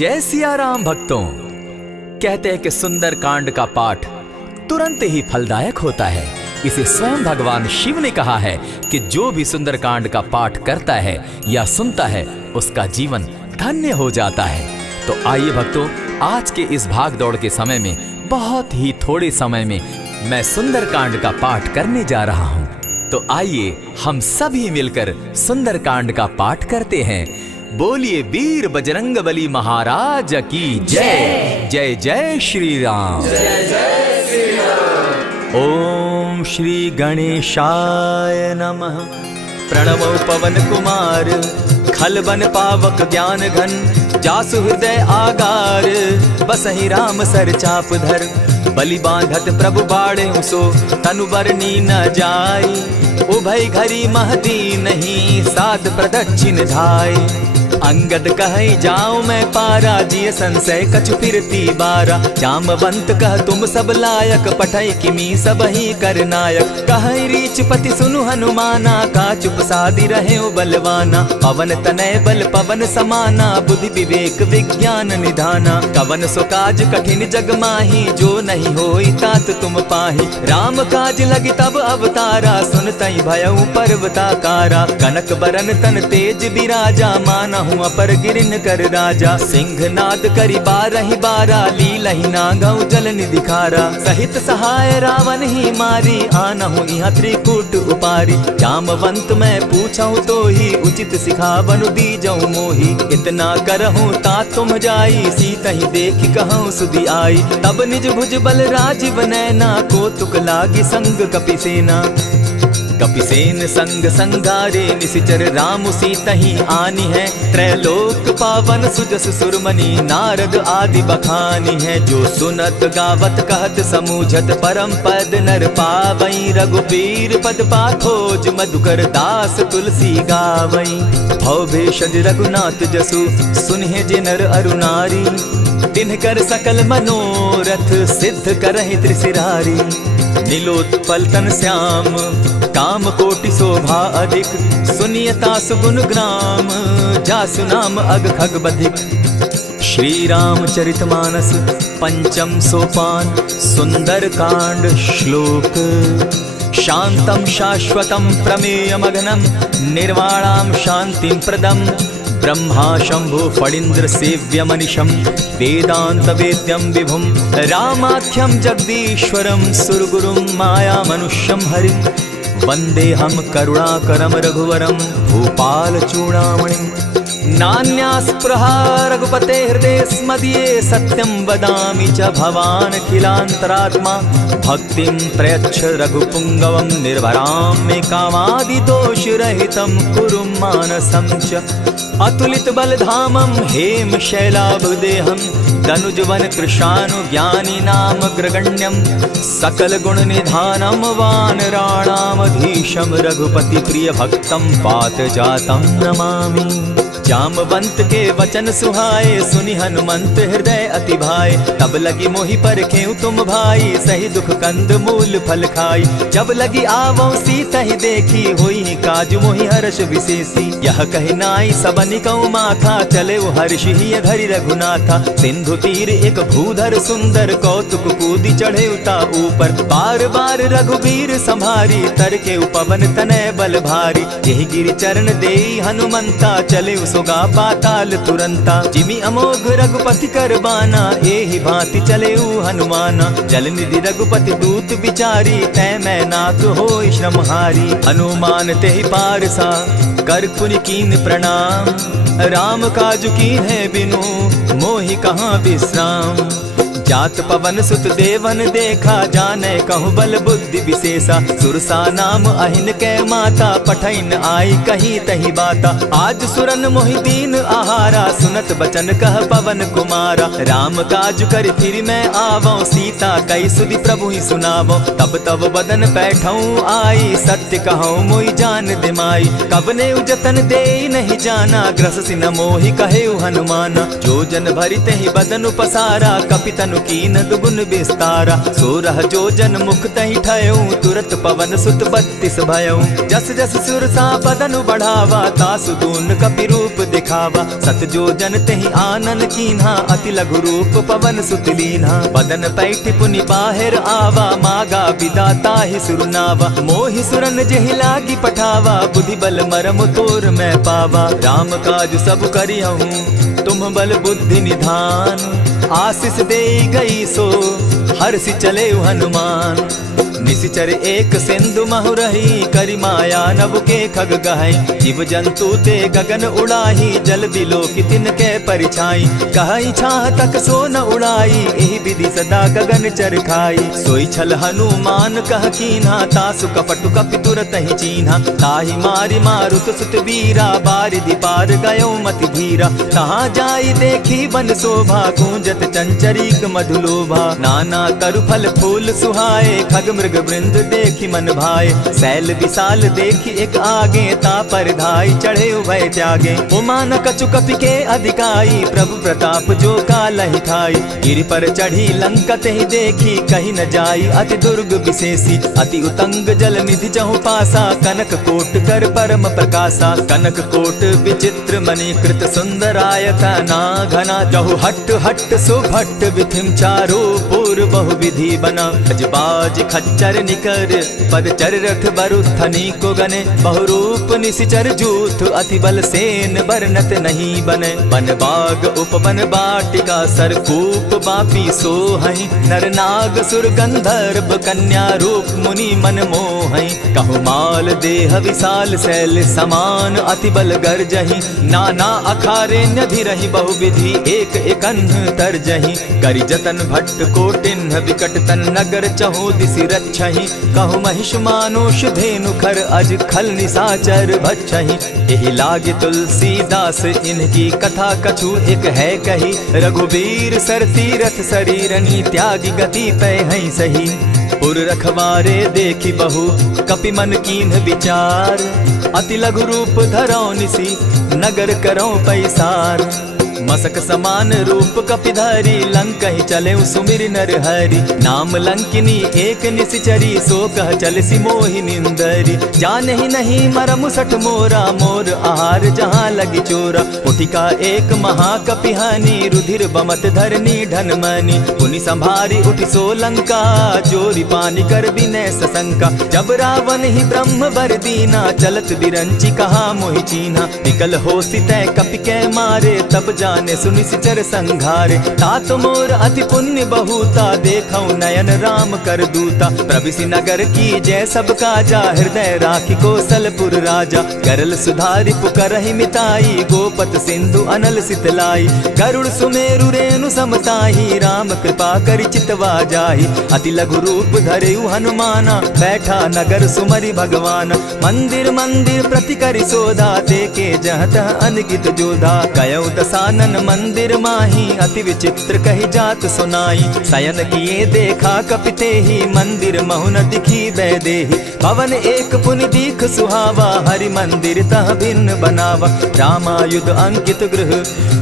जय सिया राम भक्तों। कहते हैं कि सुंदर कांड का पाठ तुरंत ही फलदायक होता है। इसे स्वयं भगवान शिव ने कहा है कि जो भी सुंदर कांड का पाठ करता है या सुनता है उसका जीवन धन्य हो जाता है। तो आइए भक्तों, आज के इस भाग दौड़ के समय में बहुत ही थोड़े समय में मैं सुंदर कांड का पाठ करने जा रहा हूँ। तो आइए हम सभी मिलकर सुंदर कांड का पाठ करते हैं। बोलिए वीर बजरंगबली महाराज की जय। जय जय श्री राम। जय जय श्री राम। ओम श्री गणेशाय नमः। प्रणवो पवन कुमार खलबन पावक ज्ञान घन जासु हृदय आगार बसहि राम सर चाप धर बलि बांधत प्रभु बाढ़े सो तनु बरनी न जाई उभय घरी महदी नहीं साध प्रदक्षिण धाय अंगद कहे जाऊं मैं पारा जिय संशय कछु फिरती बारा जामवंत कह तुम सब लायक पठय किमी सब ही कर नायक कहे रीच पति सुनु हनुमाना का चुप सादी रहे बलवाना पवन तनय बल पवन समाना बुद्धि विवेक विज्ञान निधाना कवन सो काज कठिन जग माही जो नहीं होई तात तुम पाही राम काज लगी तब अवतारा सुनतई भयउ पर्वताकारा कनक बरन तन तेज विराजा माना अपर गिरिन कर राजा सिंह नाद करी बारहि बारा लीलहि नागौ जल निधिखारा सहित सहाय रावण ही मारी आनहु इहाँ त्रिकूट उपारी जामवंत मैं पूछऊं तो ही उचित सिखावनु दीजऊं मोही इतना करहूं ता तुम जाई सीतहि देखि कहूं सुधि आई तब निज भुज बल राजीव नैना को तुक लागी संग कपिसेना कपिसेन संग संगारे निसिचर राम सीतहि आनी है त्रैलोक पावन सुजस सुरमणि नारद आदि बखानी है जो सुनत गावत कहत समूझत परम पद नर पावई रघुबीर पद पाखोज मधुकर दास तुलसी गावई भव भेषज रघुनाथ जसु सुनहि जे नर अरु नारी तिनकर सकल मनोरथ सिद्ध करहि त्रिशिरारी नीलोत्पल तन श्याम काम कोटि शोभा अधिक सुनियता सुगुण ग्राम जासु नाम अग खग बधिक। श्री रामचरितमानस पंचम सोपान सुंदर कांड श्लोक शांतम शाश्वतम प्रमेयमघनम निर्वाणाम शांतिं प्रदम ब्रह्मा शंभु फणीन्द्र सेव्य मनिशम वेदांत वेद्यम विभुम रामाख्यम जगदीश्वरम सुरगुरुम माया मनुष्यम हरिम वंदे हम करुणाकरम रघुवरम भूपाल चूड़ामणिम नान्यास्पृहा रघुपते हृदय स्मदीये सत्यं वदामि च भवान् अखिलान्तरात्मा भक्तिं प्रयच्छ रघुपुङ्गवं निर्भरां मे कामादिदोषरहितं कुरु मानसं च अतुलित बलधामं हेम शैलाभदेहं तनुजवन कृशानुज्ञानी नाम ग्रगण्यं सकल गुण निधानं वानराणामधीशं रघुपति प्रिय भक्तं पात जातं नमामि। जामवंत के वचन सुहाए सुनि हनुमंत हृदय अति भाए तब लगी मोहि परखेउ तुम भाई सही दुख कंद मूल फल खाई जब लगी आवो सीतहि देखी होई काज मोहि हर्ष विशेषी यह कहि नाई सबनि कौ माथा चले हर्ष ही धरि रघुनाथा सिंधु तीर एक भूधर सुंदर कौतुक कूदी चढ़े उता ऊपर बार बार रघुबीर संभारी तर के उपवन तनय बल भारी यही गिरि चरण देई हनुमंता चले सोगा पाताल तुरंता जिमि अमोघ रघुपति कर बाना एहि भांति चले हनुमाना जल निधि रघुपति दूत बिचारी तै मैं नाथ होई श्रमहारी हनुमान तेहि पारसा कर पुनि कीन प्रणाम राम काजु कीन है बिनु मोहि कहाँ विश्राम जात पवन सुत देवन देखा जाने कहु बल बुद्धि विशेषा सुरसा नाम अहिन के माता पठैन आई कही तही बाता आज सुरन मोहि दीन आहारा सुनत बचन कह पवन कुमारा राम काज कर फिर मैं आवो सीता कई सुधि प्रभु ही सुनावो तब तब बदन बैठऊं आई सत्य कहूँ मोहि जान दिमाई कवने उजतन दे नहीं जाना ग्रस सिन मोहि कहे हनुमाना जो जन भरित ही बदन पसारा कपितनु कीन दुगुन विस्तारा। 16 जोजन मुख तहि ठयऊ, तुरत पवन सुत 32 भयऊ। जस जस सुर सा बदन बढ़ावा, तासु दून कपि रूप दिखावा। 7 जोजन तहि आनन कीन्हा, अति लघु रूप पवन सुत लीन्हा। बदन पैठ पुनि बाहिर आवा, मागा विदा ताहि सुरनावा। मोहि सुरन जेहि लागी पठावा, बुद्धि बल मरम तोर मैं पावा। राम काज सब करिहूँ, तुम बल बुद्धि निधान। आशीष दे गई सो हर्षि चले हनुमान। निशिचर एक सिंधु महु रही, करि माया नभ के खग गहई। जीव जंतु ते गगन उड़ाही, जल बिलो की तिनके परिछाई। कहई छाह तक सो न उड़ाई, एहि विधि सदा गगन चर खाई। सोई छल हनुमान कह कीन्हा, तासु कपटु कपि तुरत ही चीन्हा। ताहि मारि मारुत सुत वीरा, बारिधि पार गयो मति धीरा। कहाँ जाई देखी वन शोभा, गूंजत चंचरीक मधुलोभा। नाना तरु फल फूल सुहाए, खग मृग वृंद देखी मन भाए। सैल विशाल देखी एक आगे, ता पर धाई चढ़े उभय त्यागे। उमान कछु कपि के अधिकाई, प्रभु प्रताप जो कालहि खाई। गिरि पर चढ़ी लंकत ही देखी, कहीं न जाई अति दुर्ग विशेषी। अति उतंग जल निधि जहु पासा, कनक कोट कर परम प्रकाशा। कनक कोट विचित्र मणि कृत सुंदरायता ना घना। जहु हट हट सुभट विधिम चारो पूर्व बहु विधि बना। अजबाज खच्चर निकर पदचर रथ बरुथनी को गने। बहुरूप निशिचर जूथ, अति बल सेन बरनत नहीं बने। वन बाग उपवन बाटिका, सरकूप बापी सोहई। नर नाग सुर गंधर्व, कन्या रूप मुनि मन मोहई। कहु माल देह विशाल, शैल समान अति बल गर्जही। नाना अखारे न्यधिरहि, बहुविधि एक एकन्ह तरजही। करि जतन भट्ट कोटिन्ह, विकट तन नगर चहु दिसि रक्षहि। कहु महिष मानुष धेनु खर, अज खल निशाचर भक्षहि। एहि लागे तुलसीदास, इनकी कथा कछु एक है कही। रघुबीर सर तीरथ शरीरनी, त्यागी गति पै हई सही। पुर रखवारे देखी बहु, कपि मन कीन्ह विचार। अति लघु रूप धरौ निसी, नगर करौ पैसार। मसक समान रूप कपिधारी, लंक ही चले सुमिर नर हरि। नाम लंकिनी एक निशिचरी, सो कह चल सी मोहि निंदरी। जाने ही नहीं मरम सठ मोरा, मोर आहार जहाँ लगी चोरा। उठिका एक महाकपिहानी, रुधिर बमत धरनी ढन मनी। पुनि संभारी उठि सो लंका, चोरी पानी कर विनय सशंका। जब रावण ही ब्रह्म बर दीना, चलत बिरंची कहा मोहि चीन्हा। निकल हो सितै कपि के मारे, तब जाने सुनि सिचर संघारे। तात मोर अति पुण्य बहुता, देखौ नयन राम कर दूता। प्रविशि नगर की जय सब काजा, हृदय राखी कौशलपुर राजा। करल सुधारि पुकरहि मिताई, गोपत सिंधु अनल सितलाई। गरुड़ सुमेरु रेणु समताही, राम कृपा करि चितवा जाहि। अति लघु रूप धरेउ हनुमाना, बैठा नगर सुमरि भगवान। मंदिर मंदिर प्रति करि सोधा, देखे जहाँ तह अनगित जोधा। कयौ दसानन मंदिर माही, अति विचित्र कही जात सुनाई। शयन किए देखा कपिते ही, मंदिर महु न दिखी वैदेही। भवन एक पुनि दीख सुहावा, हरि मंदिर तह भिन्न बनावा। रामायुध अंकित गृह,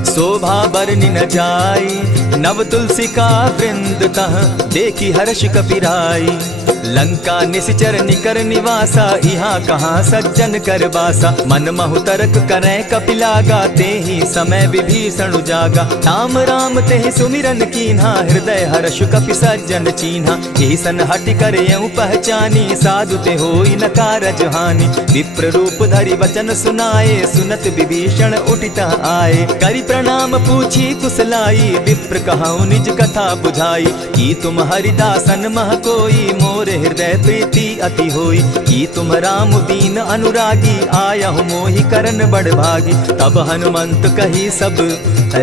शोभा बरनि न जाई। नव तुलसी का वृंद तह, देखी हर्ष कपिराई। लंका निशिचर निकर निवासा, यहाँ कहाँ सज्जन कर बासा। मन महु तरक करै कपिलागा, तेहि समय विभीषण जागा। राम राम तेहि सुमिरन कीन्हा, हृदय हर्ष कपि सज्जन चीन्हा। एहि सन हटि करयउ पहचानी, साधु ते होई न कारज हानि। विप्र रूप धरि वचन सुनाए, सुनत विभीषण उठित आए। करि प्रणाम पूछी कुशलाई, विप्र कहौ निज कथा बुझाई। की तुम हरिदासन मह कोई, मोर हृदय प्रीति अति होई। की तुम राम दीन अनुरागी, आयहु मोहि करन बड़ भागी। तब हनुमंत कही सब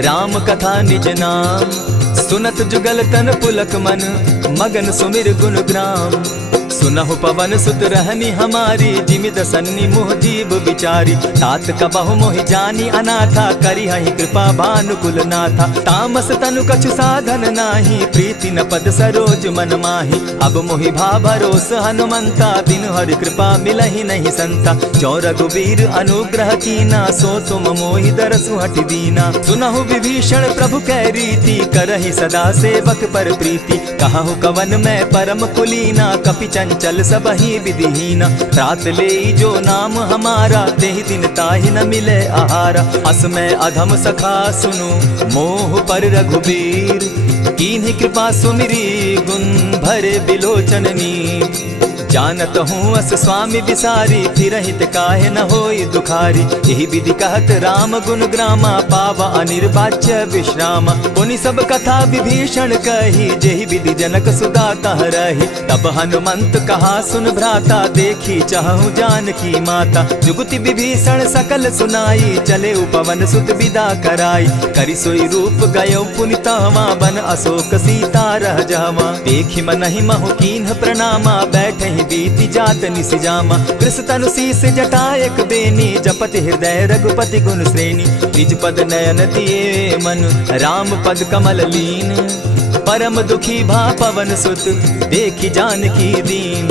राम कथा निज नाम। सुनत जुगल तन पुलक मन, मगन सुमिर गुण ग्राम। सुनहु पवन सुत रहनी हमारी, जिमिद सन्नी मुह जीव विचारी। तात कबहु मोहि जानी अनाथा, करी हहि कृपा भानुकुल नाथा। तामस तनु कछु साधन नाही, प्रीति न पद सरोज मन माही। अब मोहि भा भरोस हनुमंता, बिनु हरि कृपा मिलहि नहीं संता। जो रघुबीर अनुग्रह कीना, सो तुम मोहि दरसु हटि दीना। सुनहु विभीषण प्रभु कै रीति, करहि सदा सेवक पर प्रीति। कहु कवन मैं परम कुलीना, कपि चंचल सबहि विधिहीना। रात ले जो नाम हमारा, देहि दिन ताहि न मिले आहारा। अस मैं अधम सखा सुनु, मोह पर रघुबीर। कीन्ही कृपा सुमिरी, गुण भरे बिलोचन नीर। जानत हूँ अस स्वामी विसारी, फिरहित काहे न होई दुखारी। यही विधि कहत राम गुण ग्रामा, पावा अनिर्वाच्य विश्रामा। पुनि सब कथा विभीषण कही, जेहि विधि जनक सुदा तह रही। तब हनुमंत कहा सुन भ्राता, देखी चाहूँ जानकी माता। जुगति विभीषण सकल सुनाई, चले पवन सुत विदा कराई। करि सोई रूप गयो पुनि तहवा, बन अशोक सीता रह जावा। देखी मनहि महु कीन्ह प्रणामा, बैठे बीति जात निसिजामा। कृष तनु शीस जटायक बेनी, जपति हृदय रघुपति गुण श्रेणी। निज पद नयन दिए मन, राम पद कमल लीन। परम दुखी भा पवन सुत, देखी जानकी दीन।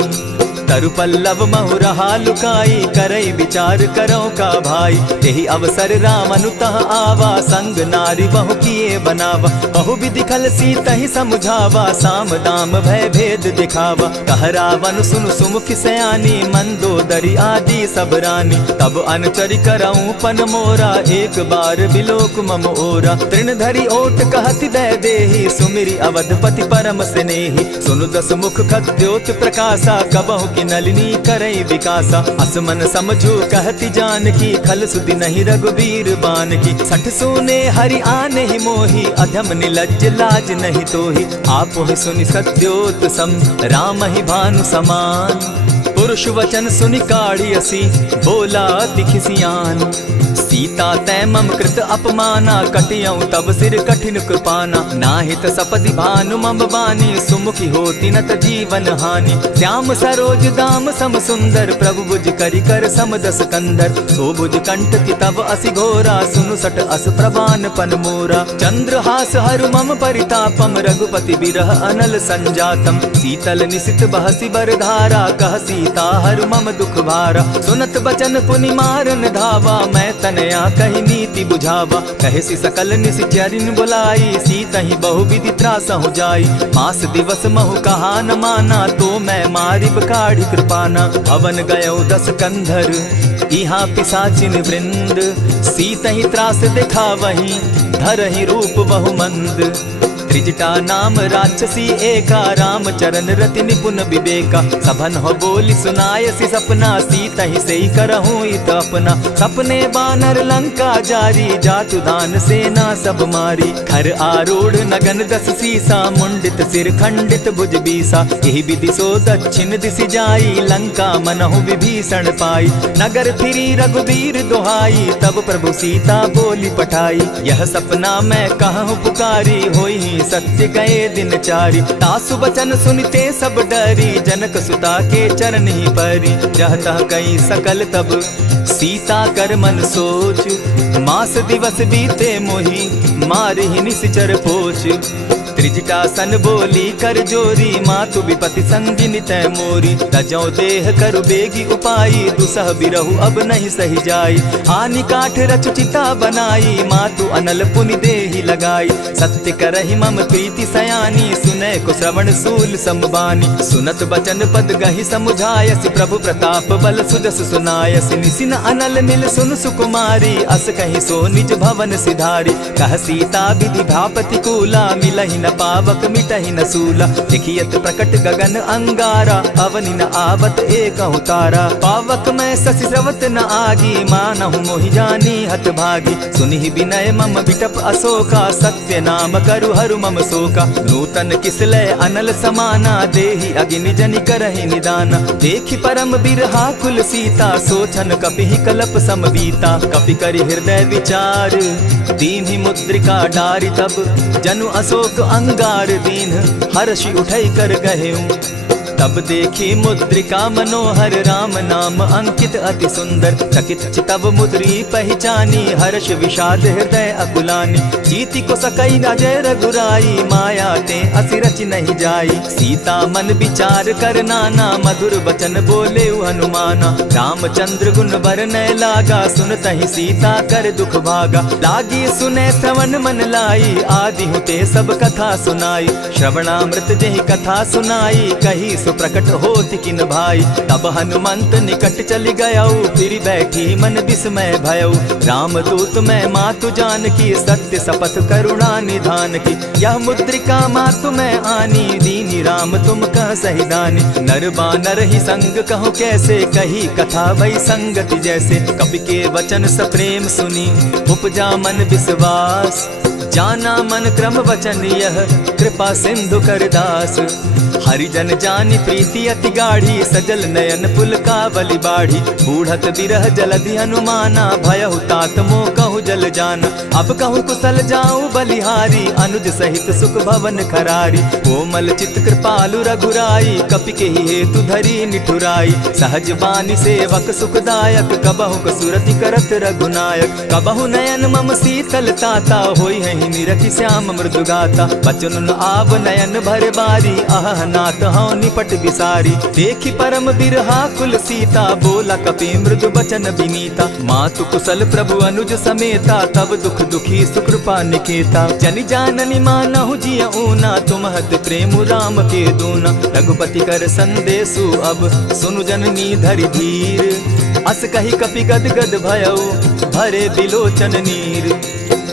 तरु पल्लव महु रहा लुकाई, करई विचार करो का भाई। यही अवसर राम अनुतः आवा, संग नारी बहु किए बनावा। बहु विधि खल सीतहि समुझावा, साम दाम भय भेद दिखावा। कह रावण सुन सुमुख सयानी, मंदोदरी आदि सब रानी। तब अनुचरि करऊं पन मोरा, एक बार बिलोक मम ओरा। तृण धरि ओट कहति दय देहि, सुमिरि अवधपति परम स्नेही। सुनु दस मुख खद्योत प्रकाशा, कबहु की नलिनी करई विकासा। असमन समझो कहती जानकी, खल सुधि नहीं रघुबीर बान की। सठ सोने हरि आने ही मोही, अधम निलज्ज लाज नहीं तोही। आप ही सुनि सत्योत सम, राम ही भानु समान। पुरुष वचन सुनि काढ़ी असी, बोला अति खिसियान। सीता तै मम कृत अपमाना, कटियऊ तब सिर कठिन कृपाना। नाहित सपति भानु मम बानी, सुमुखी होती नत जीवन हानि। श्याम सरोज दाम सम सुंदर, प्रभु भुज करि कर सम दस कंदर। सो भुज कंठ की तब असि घोरा, सुनु सट अस प्रभान पन मोरा। चंद्रहास हरु मम परितापम, रघुपति बिरह अनल संजातम। शीतल निशित बहसी बर धारा, कह सीता हरु मम दुख भारा। सुनत बचन पुनि मारन धावा, मैं तनया कही नीति बुझावा। कहे सी सकल निश्चरिन बुलाई, सीतहि बहु विधि त्रासहु जाई। मास दिवस महु कहा न माना, तो मैं मारिब काढ़ी कृपाना। भवन गयो दस कंधर, इहाँ पिशाचिन वृंद। सीतहि त्रास दिखावहि, धरहि रूप बहु मंद। त्रिजटा नाम राक्षसी एका, राम चरण रति निपुण विवेका। सभन हो बोली सुनायसी सपना, सीतहि सेई करहूँ इत अपना। सपने बानर लंका जारी, जातु दान सेना सब मारी। खर आरूढ़ नगन दस सीसा, मुंडित सिर खंडित भुज बीसा। यही विधि सो दक्षिण दिशि जाई, लंका मनहु विभीषण पाई। नगर फिरी रघुबीर दुहाई, तब प्रभु सीता बोली पठाई। यह सपना मैं कहूँ पुकारी, होई सत्य गए दिन चारी। तासु बचन सुनते सब डरी, जनक सुता के चरण ही परी। जहता कई सकल तब सीता कर मन सोच, मास दिवस बीते मोही, मारहि निश्चर पोच। त्रिजटा सन बोली कर जोरी, मातु विपति संगिनी तै मोरी। तजौ देह करु बेगी उपाई, दुसह बिरहु अब नहीं सही जाई। हानि काठ रच चिता बनाई, मातु अनल पुनि देहि लगाई। सत्य करहि मम प्रीति सयानी, सुनै को श्रवण सूल समबानी। सुनत बचन पद गहि समुझायसि, प्रभु प्रताप बल सुजस सुनायसि। निसिन अनल नील सुन सुकुमारी, अस कहि सो निज भवन सिधारी। कह सीता विधि भापति कूला, मिलहि न पावक मिटहि न सूला। लिखियत प्रकट गगन अंगारा, अवनि न आवत एकहु तारा। पावक मैं शशि स्रवत न आगी, मानहु मोहि जानी हत भागी। सुनिहि विनय मम बिटप अशोका, सत्य नाम करु हरु मम शोका। नूतन किसलय अनल समाना, देहि अगिनि जनि करहि निदाना। देखि परम बिरहा कुल सीता, सोचन कपिहि कलप सम बीता। कपि करि हृदय विचार, दीन्हि मुद्रिका डारि। तब जनु अशोक अंगार दीन, हर्षि उठै कर गहेऊ। तब देखी मुद्रिका मनोहर राम नाम अंकित अति सुंदर। चकित चितव मुद्री पहचानी हर्ष विषाद हृदय अकुलानी। जीति को सकई अजय रघुराई माया ते असि रच नहीं जाई। सीता मन विचार कर नाना मधुर बचन बोले हनुमाना। रामचंद्र गुण बरनय लागा सुनतहि सीता कर दुख भागा। लागी सुने श्रवण मन लाई आदि हुते सब कथा सुनाई। श्रवणामृत जेहि कथा सुनाई कही सुप्रकट होति किन भाई। तब हनुमंत निकट चली गयऊ फिर बैठी मन विस्मय भयऊ। रामदूत मैं मातु जानकी सत्य शपथ करुणा निधान की। यह मुद्रिका मातु मैं आनी दीनी राम तुम कह सही दानी। नर बानर ही संग कहूँ कैसे कही कथा भई संगति जैसे। कपि के वचन सप्रेम सुनी उपजा मन विश्वास। जाना मन क्रम वचन यह कृपा सिंधु कर दास। हरिजन जानी प्रीति अति गाढ़ी सजल नयन पुल का बलि बाढ़ी। बूढ़त बिरह जलधि हनुमाना भयहु तात मोह कहु जल जाना। अब कहु कुशल जाऊं बलिहारी अनुज सहित सुख भवन खरारी। कोमल चित कृपालु रघुराई कपि के ही हेतु धरी निठुराई। सहज बानी सेवक सुखदायक कबहु कसुरति करत रघुनायक। कबहु नयन मम शीतल ताता होई है निरखि श्याम मृदु गाता। बचन आव नयन भर बारी आह नाथ हौ निपट विसारी। देखी परम बिरहा कुल सीता बोला कपि मृदु बचन विनीता। मातु कुशल प्रभु अनुज समेता तब दुख दुखी सुकृपा निकेता। जनि जाननी मानहु जिय ऊना तुमहत प्रेम राम के दूना। रघुपति कर संदेशु अब सुनु जननी धरि धीर। अस कही कपि गद गद भयऊ भरे बिलोचन नीर।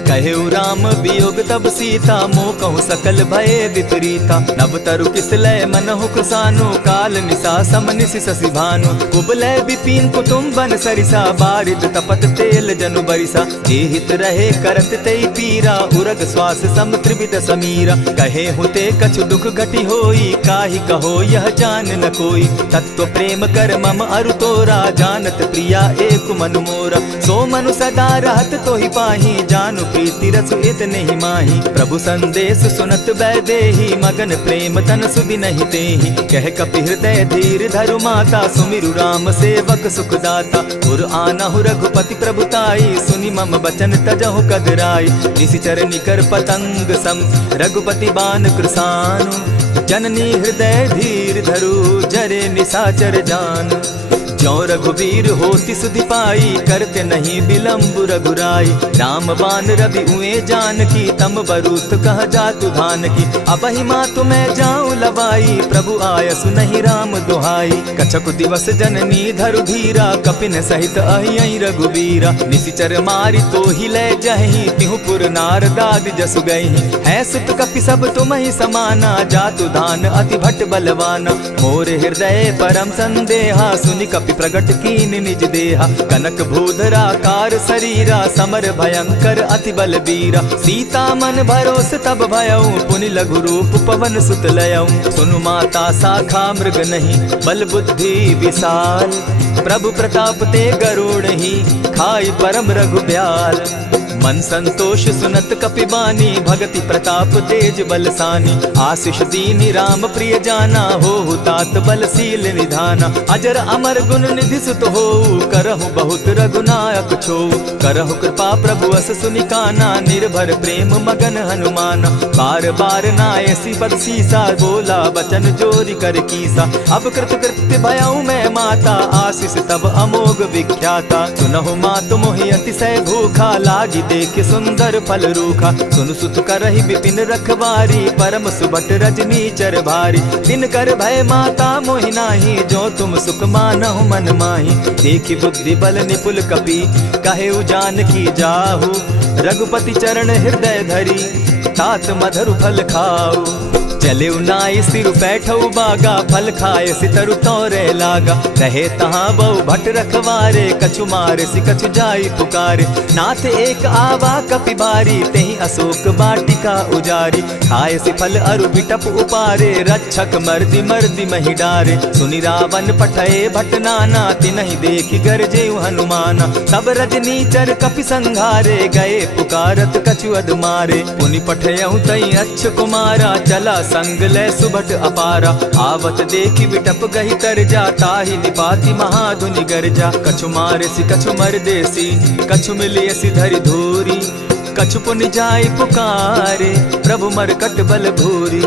कहेउ राम वियोग तब सीता मोह कहूँ सकल भय विपरीता। नव तरु किसलय मनहु कुसानु काल निशा समनिशि शशि भानु। कुबलय विपिन कुटुम्बन सरिसा बारिद तपत तेल जनु बरिसा। जे हित रहे करत तेई पीरा उरग श्वास सम त्रिविध समीरा। कहे हुते कछु दुख घटी होई काहि कहो यह जान न कोई। तत्व प्रेम कर मम अरु तोरा जानत प्रिया एक मनु मोरा। सो मनु सदा रहत तो ही पाही जानु प्रीति रसु इतने ही माही। प्रभु संदेश सुनत वैदेही मगन प्रेम तन सुधि नहीं तेहि। कह कपि हृदय धीर धरु माता सुमिरु राम सेवक सुखदाता। उर आनहु रघुपति प्रभुताई सुनि मम बचन तजहु कदराई। निशिचर निकर पतंग सम रघुपति बान कृसानु। जननी हृदय धीर धरु जरे निशाचर जान। ज्यों रघुवीर होति सुधि पाई करते नहीं विलम्ब रघुराई। राम बान रवि उए जानकी तम बरूत कह जातु धान की। अबहि मातु मैं जाऊं लवाई प्रभु आयसु नहीं राम दुहाई। कछक दिवस जननी धरु धीरा कपिन सहित अहियहि रघुवीरा। निशिचर मारि तो ही ले जहि तिहु पुर नार दाद जसु गई। है सुत कपि सब तुम ही समाना जातु धान अति भट बलवाना। मोर हृदय परम संदेहा सुनि कपि प्रगट कीन निज देहा। कनक भूधराकार शरीरा समर भयंकर अति बल बीरा। सीता मन भरोस तब भयऊ पुनि लघु रूप पवन सुत लयऊ। सुनु माता शाखा मृग नहीं बल बुद्धि विशाल। प्रभु प्रताप ते गरुड़ ही खाई परम रघुब्याल। मन संतोष सुनत कपि बानी भगति प्रताप तेज बलसानी। आशीष दीनी राम प्रिय जाना हो तात बलशील निधाना। अजर अमर गुण निधि सुत हो करहु बहुत रघुनायक छो। करहु कृपा प्रभु अस सुनिकाना निर्भर प्रेम मगन हनुमाना। बार बार नायसी पद सीसा बोला बचन जोरी कर कीसा। अब कृत कृत्य भयऊ मैं माता आशीष तब अमोघ विख्याता। सुनहु मातु मोहि अतिशय भूखा लागी देख सुंदर फल रूखा। सुन सुत करहि विपिन रखवारी परम सुबट रजनी चर भारी। दिन कर भय माता मोहि नाही जो तुम सुख मानहु मन माही। देखी बुद्धि बल निपुल कपि कहेउ जानकी जाहु। रघुपति चरण हृदय धरी तात मधुर फल खाऊ। चले नाई सिर बैठऊ बागा फल खाए सितरु तोरे लागा। रहे तहाँ बहु भट रखवारे कछु मारे सि कछु जाई पुकारे। नाथ एक आवा कपि बारी तेहि अशोक बाटिका उजारी। खाए सि फल अरु बिटप उपारे रक्षक मर्दि मर्दि महि डारे। सुनि रावण पठए भट नाना तिनहि देखि गरजे हनुमाना। सब रजनीचर कपि संघारे गए पुकारत कछु अध मारे। पुनि पठयऊ तई अच्छ कुमारा चला संग ले सुभट अपारा। आवत देखी बिटप गही तर जा, ताहि निपाति महाधुनि गर्जा। कछु मारे सी कछु मर देसी, कछु मिले सी धरि धूरी। कछु पुनि जाय पुकारे, प्रभु मरकट बल भूरी।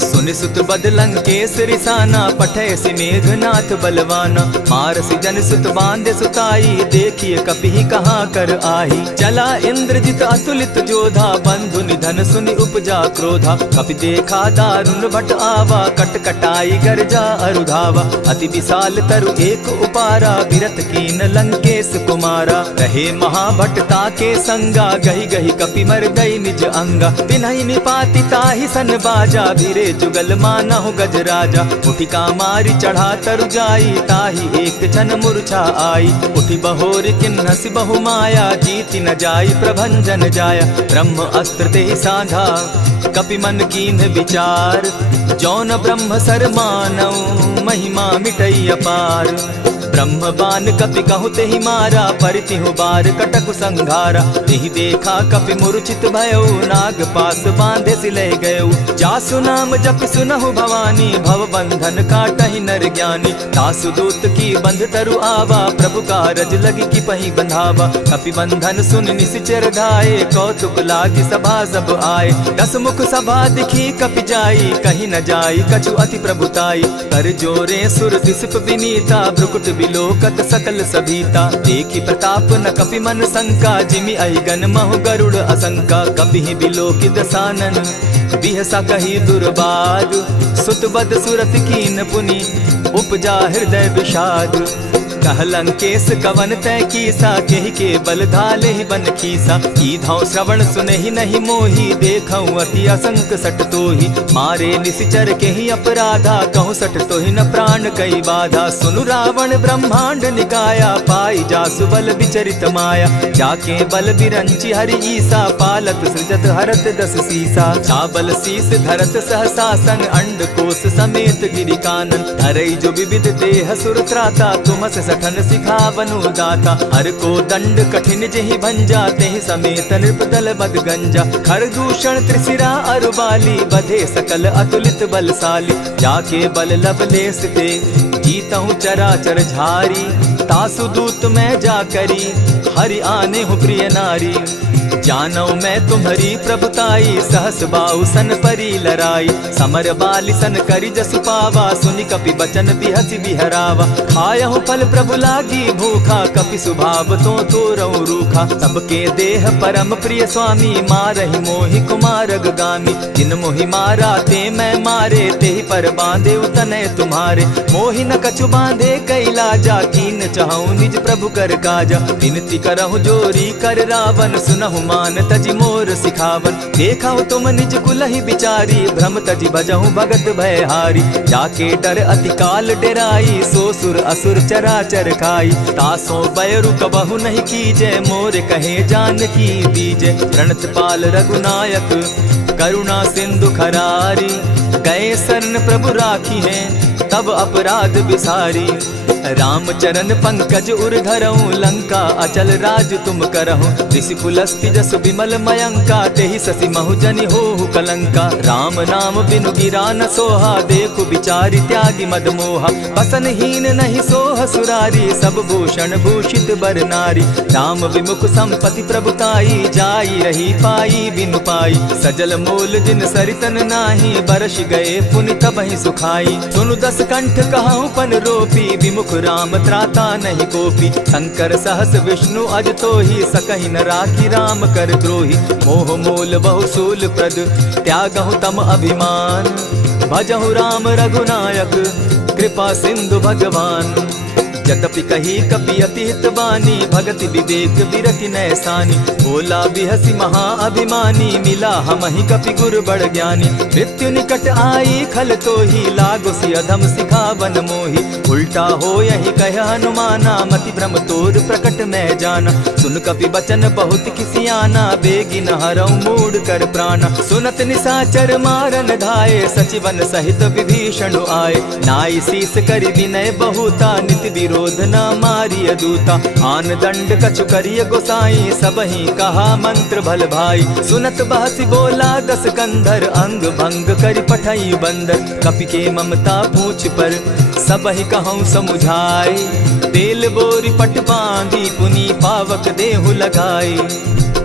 सुनि सुत बद लंकेश रिसाना, पठे सि मेघनाथ बलवाना। मारसि जन सुत बांधे सुताई, देखिए कपि कहाँ कर आही। चला इंद्रजित अतुलित जोधा, बंधु निधन सुनि उपजा क्रोधा। कपि देखा दारुण भट आवा, कट कटाई गर्जा अरुधावा। अति विशाल तरु एक उपारा, बिरत कीन लंकेश कुमारा। रहे महाभट ताके संगा, गही गही कपि मर गई निज अंगा। तिन्हि निपाति ताहि सन बाजा, धीरे जुगल मानहु गजराजा। उठी कामारी चढ़ा तरु जाई, ताहि एक जन मूर्छा आई। उठी बहोर किन्हसि बहु माया, जीति न जाई प्रभंजन जाया। ब्रह्म अस्त्र तेहि साधा, कपि मन कीन्ह विचार। जौन ब्रह्म सर मानौ, महिमा मिटई अपार। ब्रह्म बान कपि कहु तेहि मारा, परितिहु बार कटकु संघारा। तेहि देखा कपि मूर्छित भयो, नाग पास बांधे सिले गयो। जासु नाम जपि सुनहु भवानी, भव बंधन काटहि नर ज्ञानी। तासु दूत की बंध तरु आवा, प्रभु कारज लगी की पही बंधावा। कपि बंधन सुन निसिचर धाये, कौतुक लागी सभा सब आए। दस मुख सभा दिखी कपि जाई, कहीं न जाई कछु अति प्रभुताई। कर जोरे सुर दिसप विनीता, भ्रुकुट बिलोकत सकल सभीता। देखी प्रताप न कपि मन शंका, जिमि अहिगन महु गरुड़ असंका। कपि बिलोकि दसानन, बिहसा कही दुर्बाद। सुत बद सुरत कीन पुनि, उपजा हृदय विषाद। कह लंकेश कवन तय कीसा, केहि के बल धाले ही बन खीसा। कीधौ श्रवण सुने ही नहीं मोही, देखऊं अति असंक सट तोही। मारे निसिचर केहि अपराधा, कहूँ सट तोहि न प्राण कई बाधा। सुनु रावण ब्रह्मांड निकाया, पाई जासु बल विचरित माया। जाके बल बिरंची हरि ईसा, पालत सृजत हरत दस सीसा। चाबल शीस धरत सहसासन, अंड कोश समेत गिरि कानन। धरई जो विविध देह सुर त्राता, तुमस सठन सिखावनु दाता। हर को दंड कठिन जेहि भंजा, तेहि समेत नृपदल बद गंजा। खर दूषण त्रिशिरा अरुबाली, बधे सकल अतुलित बलशाली। जाके बल लवलेस ते, जीतहु चराचर झारी। तासु दूत मैं जा करी, हरि आने हूँ प्रिय नारी। जानौ मैं तुम्हारी प्रभुताई, सहस बाहु सन परी लराई। समर बाली सन करी जसु पावा, सुनि कपि बचन बिहसि बिहरावा। खायहु फल प्रभु लागी भूखा, कपि सुभाव तो तोरऊ रूखा। सबके देह परम प्रिय स्वामी, मारहि मोहि कुमारग गामी। जिन मोहि मारा ते मैं मारे, तेहि पर बांधे उतने तुम्हारे। मोहि न कछु बांधे कैलाजा, कीन चहु निज प्रभु कर काजा। विनती करहु जोरी कर रावण, सुनहु मान तजि मोर सिखावन। देखा तुम निज कुलहि बिचारी, भ्रम तजि भजहु भगत भयहारी। जाके डर अति काल डेराई, सो सुर असुर चराचर खाई। तासो बैरु कबहु नहीं कीजे, मोर कहे जानकी दीजे। प्रणत पाल रघुनायक, करुणा सिंधु खरारी। गए शरण प्रभु राखी है, तब अपराध बिसारी। रामचरण पंकज उर धरऊं, लंका अचल राज तुम करहूं। ऋषि पुलस्ति जस विमल मयंका, तेहि ससि महु जनि होहु कलंका। राम नाम बिनु गिरा न सोहा, देखु बिचारी त्यागी मद मोहा। बसन हीन नहीं सोह सुरारी, सब भूषण भूषित बर नारी। राम विमुख संपति प्रभुताई, जाई रही पाई बिनु पाई। सजल मोल जिन सरितन नाही, बरस गए पुनि तबहि सुखाई। सुनु दस कंठ कहूँ पन रोपी, विमुख राम त्राता नहीं कोपी। शंकर सहस विष्णु अज तो ही, सकहि न राखी राम कर द्रोही। मोह मोल बहु सूल प्रद, त्यागहु तम अभिमान। भजहु राम रघुनायक, कृपा सिंधु भगवान। जतपि कही कपि अति हित बानी, भगति विवेक विरति नैसानी। बोला बिहसि महा अभिमानी, मिला हमहि कपि गुर बड़ ज्ञानी। मृत्यु निकट आई खल तो ही, लागो सि अधम सिखावन मोही। उल्टा हो यही कह हनुमाना, मति भ्रम तोर प्रकट मैं जाना। सुन कपि बचन बहुत किसियाना, बेगी न हरऊं मूढ़ कर प्राणा। सुनत निसाचर मारन धाये, सचिवन सहित विभीषण आए। नाई शीस करि विनय बहुता, नित विरोध क्रोध न मारिय दूता। आन दंड कछु करिय गोसाई, सबहि कहा मंत्र भल भाई। सुनत बहसी बोला दस कंधर, अंग भंग करि पठई बंदर। कपि के ममता पूछ पर, सबहि कहूँ समुझाए। तेल बोरी पट बांधी, पुनि पावक देहु लगाई।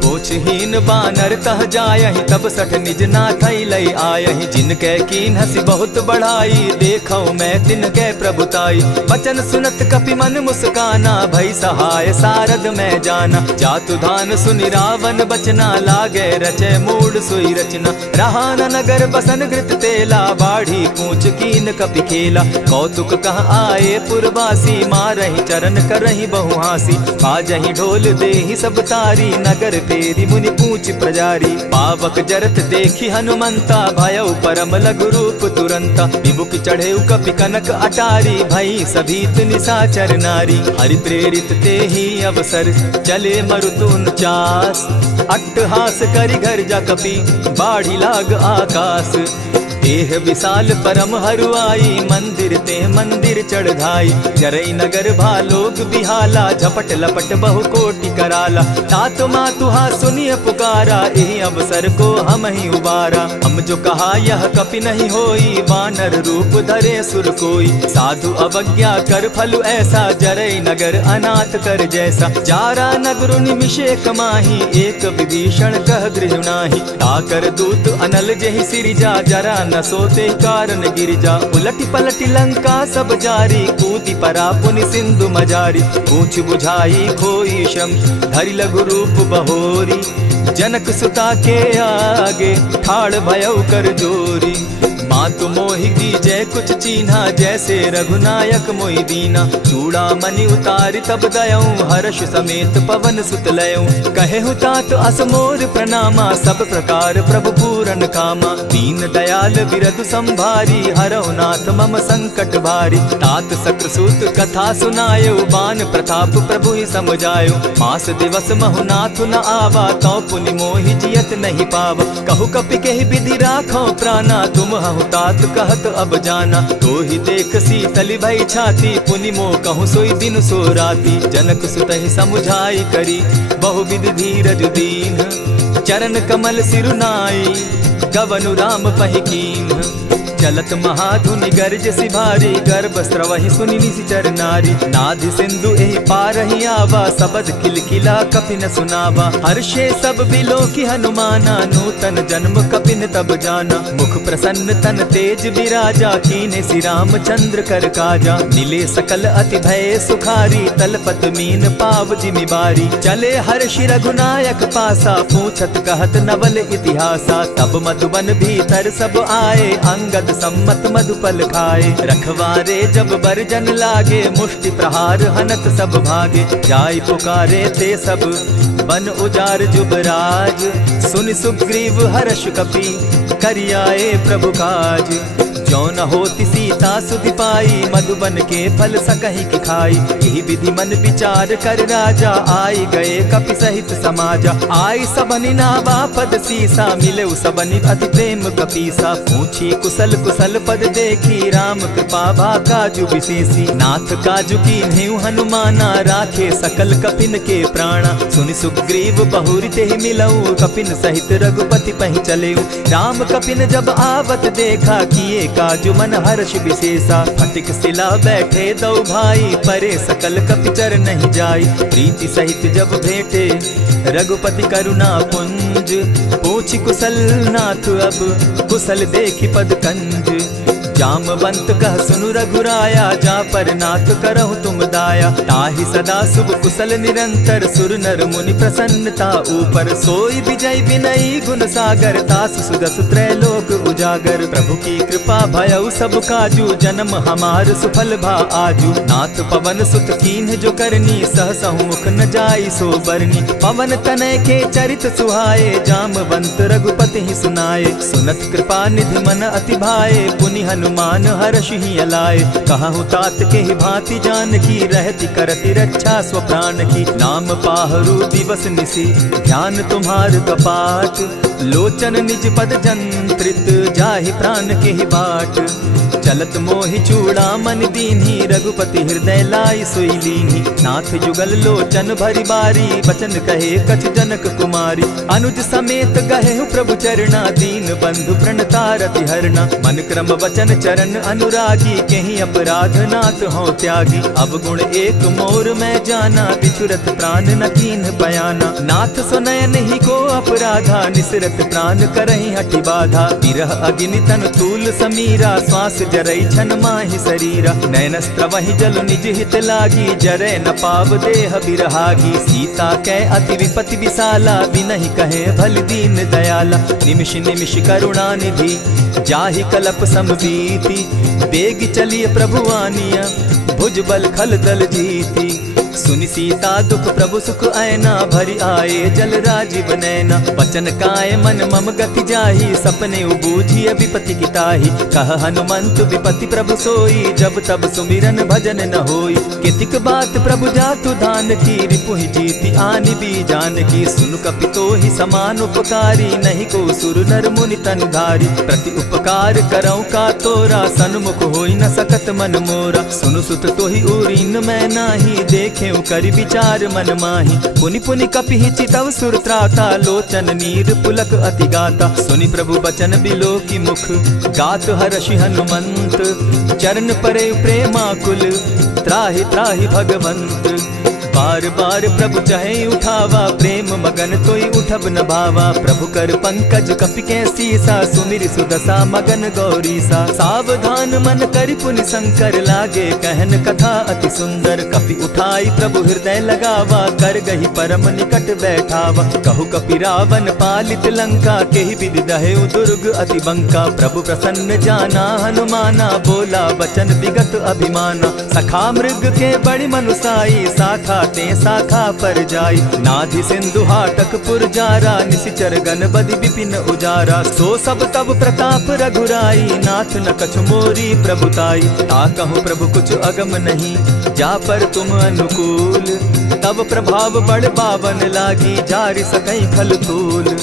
पूछहीन बानर तह जायहि, तब सठ निज नाथई लई आयहि। जिनके कीन हसी बहुत बढ़ाई, देखौ मैं तिनके प्रभुताई। बचन सुनत कपि मन मुस्काना, भई सहाय सारद मैं जाना। जातु धान सुनि रावण बचना, लागे रचे मूड सोई रचना। रहा न नगर बसन घृत तेला, बाढ़ी पूछ कीन कपि खेला। कौतुक कह आए पुरवासी, मारहि चरण करहि बहु हासी। बाजहि ढोल देहि सब तारी, नगर फेरी मुनि पूछ प्रजारी। पावक जरत देखी हनुमंता, भयउ परम लघु रूप तुरंता। विमुख चढ़े कपि कनक अटारी, भई सभीत निशाचर नारी। हरि प्रेरित ते ही अवसर, चले मरुतु 49। अट्टहास करि घर जा कपि, बाढ़ी लाग आकाश। देह विशाल परम हरुआई, मंदिर ते मंदिर चढ़ाई। जरई नगर भालोग बिहाला, झपट लपट बहु कोटि कराला। तात मातुहा सुनिय पुकारा, यही अवसर को हम ही उबारा। हम जो कहा यह कपि नहीं होई, वानर रूप धरे सुर कोई। साधु अवज्ञा कर फल ऐसा, जरई नगर अनाथ कर जैसा। जारा नगर निमिषे कमाही, एक विभीषण कह गृह नाही। ताकर दूत अनल जहि सिरिजा, जरा न सोते कारण गिरिजा। उलटी पलटी लंका सब जारी, कूदी परा पुनि सिंधु मजारी। पूछ बुझाई खोई श्रम, धरि लघु रूप बहोरी। जनक सुता के आगे, ठाड़ भयउ कर जोरी। मातु मोहि दीजै कुछ चीन्हा, जैसे रघुनायक मोहि दीना। चूड़ामणि उतारि तब दयऊं, हर्ष समेत पवन सुत लयऊं। कहेहु तात असमोर प्रणामा, सब प्रकार प्रभु पूरन कामा। दीन दयाल बिरधु संभारी, हरौ नाथ मम संकट भारी। तात सक्रसूत कथा सुनायो, बान प्रताप प्रभु ही समझायो। मास दिवस महु नाथ न आवा, तौ पुनि मोहि जियत नहीं पावा। कहु कपि केहि विधि राखो प्राणा, तुम हहु तात कहत अब जाना। तो ही देख शीतल भई छाती, पुनि मोह कहूँ सोई दिन सो राती। जनक सुतहि समुझाई करी, बहु विधि धीरज दीन। चरण कमल सिरुनाई, गवनु राम पहि कीन्ह। चलत महाधुनि गर्ज सिभारी, गर्भ स्रवहि सुनि निशिचर नारी। नाधि सिंधु एहि पारहि आवा, सबद किलकिला कपि न सुनावा। हर्षे सब बिलो की हनुमाना, नूतन जन्म कपि न तब जाना। मुख प्रसन्न तन तेज विराजा, कीन्हे श्री रामचंद्र कर काजा। मिले सकल अति भय सुखारी, तलपत मीन पाव जिमि बारी। चले हर्षि रघुनायक पासा, पूछत कहत नवल इतिहासा। तब मधुबन भीतर सब आए, अंगद सम्मत मधुपल खाए। रखवारे जब बरजन लागे, मुष्टि प्रहार हनत सब भागे। जाय पुकारे ते सब, बन उजार जुबराज। सुनि सुग्रीव हर्ष कपि, करियाए प्रभु काज। जो न होती सीता सुधि पाई, मधुबन के फल सकहि की खाई। यही विधि मन विचार कर राजा, आई गए कपि सहित समाजा। आई सबनि नावा पद सीसा, मिले सबनि अति प्रेम कपीसा। पूछी कुशल कुशल पद देखी, राम कृपा भा काजु विशेषी। नाथ काजु कीन्हेउ हनुमाना, राखे सकल कपिन के प्राणा। सुनि सुग्रीव बहुरि तेहि मिलऊ, कपिन सहित रघुपति पहि चलेऊ। राम कपिन जब आवत देखा, किए काजु मन हर्ष विशेषा। फटिक सिला बैठे दो भाई, परे सकल कपिचर नहीं जाई। प्रीति सहित जब भेटे, रघुपति करुणा पुंज। पूछि कुशल नाथ अब, कुशल देखि पद कंज। जामवंत कह सुनु रघुराया, जा पर नाथ करहु तुम दाया। ताहि सदा शुभ कुशल निरंतर, सुर नर मुनि प्रसन्नता ऊपर। सोई विजय विनयी गुण सागर, तास सुदस त्रैलोक उजागर। प्रभु की कृपा भयउ सब काजू, जन्म हमार सुफल भा आजू। नाथ पवन सुत कीन्ह जो करनी, सहसहु मुख न जाई सो बरनी। पवन तनय के चरित सुहाए, जामवंत रघुपति ही सुनाए। सुनत कृपा निधि मन अति भाए, पुनि हनुमान हर्ष ही अलाए। कहूँ तात के ही भांति जान की, रहती करती रक्षा स्व प्राण की। नाम पाहरु दिवस निसी, ध्यान तुम्हार कपाट। लोचन निज पद जंत्रित, जाहि प्राण के ही बाट। चलत मोहि चूड़ा मन दीन्ही, रघुपति हृदय लाई सोई लीन्ही। नाथ जुगल लोचन भरी बारी, बचन कहे कछ जनक कुमारी। अनुज समेत गहे प्रभु चरणा, दीन बंधु प्रणतारति हरना। मन क्रम वचन चरण अनुरागी, कहीं अपराध नाथ हो त्यागी। अब गुण एक मोर मैं जाना, बिछुरत प्राण न कीन्ह बयाना। नाथ सुनयन ही को अपराधा, निसरत प्राण करहि हठि बाधा। विरह अग्नि तन तूल समीरा, श्वास जरई छन माहि शरीरा। नयनस्त्र वही जल निज हित लागी, जरै न पाव देह बिरहागी। सीता कै अति विपति विशाला, बिनहि कहे भल दीन दयाला। निमिष निमिष करुणा निधि, जाहि कलप समबीति। बेग चलिए प्रभु आनिया, भुजबल खल दल जीती। सुनि सीता दुख प्रभु सुख ऐना, भरि आए जल राजीव नैना। वचन काय मन मम गति जाहि, सपने बूझिय विपति किताहि। कह हनुमंत विपति प्रभु सोई, जब तब सुमिरन भजन न होई। कितिक बात प्रभु जातु धान की, रिपुहि जीति आनि भी जानकी। सुन कपितोहि समान उपकारी, नहीं को सुर नर मुनि तनुधारी। प्रति उपकार करऊँ का तोरा, सन्मुख होई न सकत मन मोरा। सुनु सुत तोहि उरीन मैं नाही, देखे करि विचार मन माही। पुनि पुनि कपिहि चितव सुर त्राता, लोचन नीर पुलक अति गाता। सुनि प्रभु बचन बिलो की मुख, गात हर्षि हनुमंत। चरण परे प्रेमाकुल, त्राहि त्राहि भगवंत। बार बार प्रभु चहे उठावा, प्रेम मगन तोई उठब न भावा। प्रभु कर पंकज कपि के सीसा, सुमिर सुदशा मगन गौरीसा। सावधान मन करि पुनि शंकर, लागे कहन कथा अति सुंदर। कपि उठाई प्रभु हृदय लगावा, कर गही परम निकट बैठावा। कहु कपि रावण पालित लंका, केहि विधि दहेउ दुर्ग अति बंका। प्रभु प्रसन्न जाना हनुमाना, बोला बचन विगत अभिमाना। सखा मृग के बड़ि मनुसाई, साखा ते शाखा पर जाई। नाधि सिंधु हाटक पुर जारा, निशिचर गण बदि विपिन उजारा। सो सब तब प्रताप रघुराई, नाथ न कछु मोरी प्रभुताई। ता कहूँ प्रभु कुछ अगम नहीं, जा पर तुम अनुकूल। तब प्रभाव बड़ बावन लागी, जारि सकई खल तूल।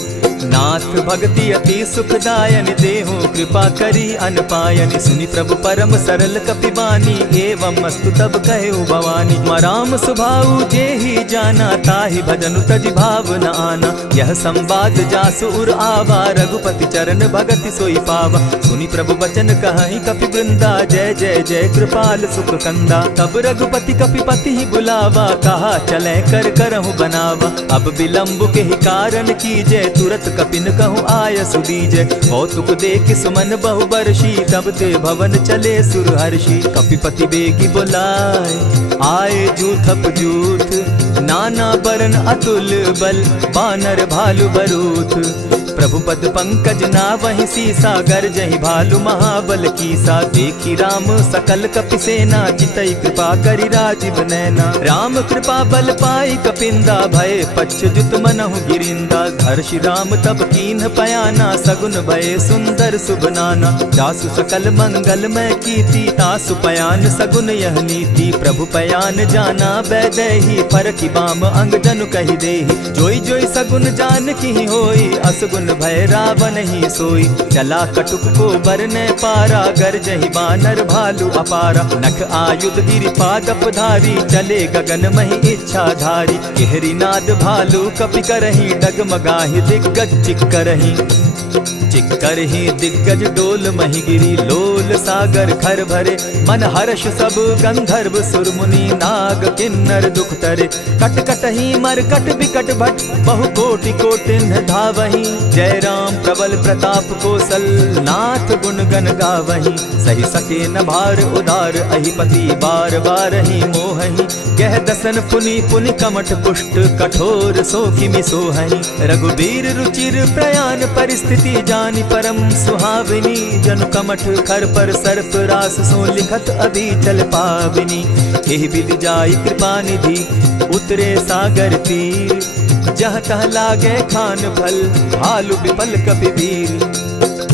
नाथ भक्ति अति सुखदायन, देहु कृपा करी अनपायनि। सुनि प्रभु परम सरल कपिबानी, एवं मस्तु तब कहु भवानी। मराम सुभाऊ जेहि जाना, ताहि भजनु तजि भाव न आना। यह संवाद जासु उर आवा, रघुपति चरण भगति सोई पावा। सुनि प्रभु बचन कहहि कपि वृंदा, जय जय जय कृपाल सुख कंदा। तब रघुपति कपिपति ही बुलावा, कहा चले कर करहु बनावा। अब विलंब के ही कारण कीजय, तुरत कपिन कहूँ आय सुदीजय। कौतुक देख सुमन बहु बरसी, तब ते भवन चले सुर हर्षि। कपिपति बेगी बुलाए, आए जूथप जूथ। नाना बरन अतुल बल, बानर भालु बरूथ। प्रभु पद पंकज नावहि सीसा, गरजहि भालु महाबल कीसा। देखी राम सकल कपि सेना, चितई कृपा करि राजीव नैना। राम कृपा बल पाई कपिंदा, भय पच्युत मनहु गिरिंदा। हर्षि राम तब कीन्ह पयाना, सगुन भय सुंदर शुभ नाना। जासु सकल मंगल मैं कीर्ति, तासु पयान सगुन यह नीति। प्रभु पयान जाना बैदेही, फरकि बाम अंग जनु कहि देहि। जोई जोई सगुन जान की होई, असगुन भय रावण ही सोई। चला कटुक को बरने पारा, गरजहि बानर भालु अपारा। नख आयुध गिरि पादप धारी, चले गगन महि इच्छा धारी। केहरी नाद भालु कपि करहि, डगमगाहि दिग्गज चिक्करहि। चिक्करहि दिग्गज डोल महि गिरी, लोल सागर खर भरे। मन हर्ष सब गंधर्व सुर मुनि, नाग किन्नर दुख तरे। कट कटहि मरकट बिकट भट, बहु कोटि कोटिन्ह धावहि। जय राम प्रबल प्रताप कौशल, नाथ गुण गण गावहि। सही सके न भार उदार, अहिपति बार बार ही मोहहि। कह दसन पुनि पुनि कमठ पुष्ट, कठोर सो किमि सोहहि। रघुबीर रुचिर प्रयाण परिस्थिति, जानि परम सुहाविनी। जनु कमठ खर पर सर्प रास, सो लिखत अभी चल पाविनी। एहि विधि जाई कृपा निधि, उतरे सागर तीर। जहाँ तह लागे खान फल, भालु विपल कपि वीर।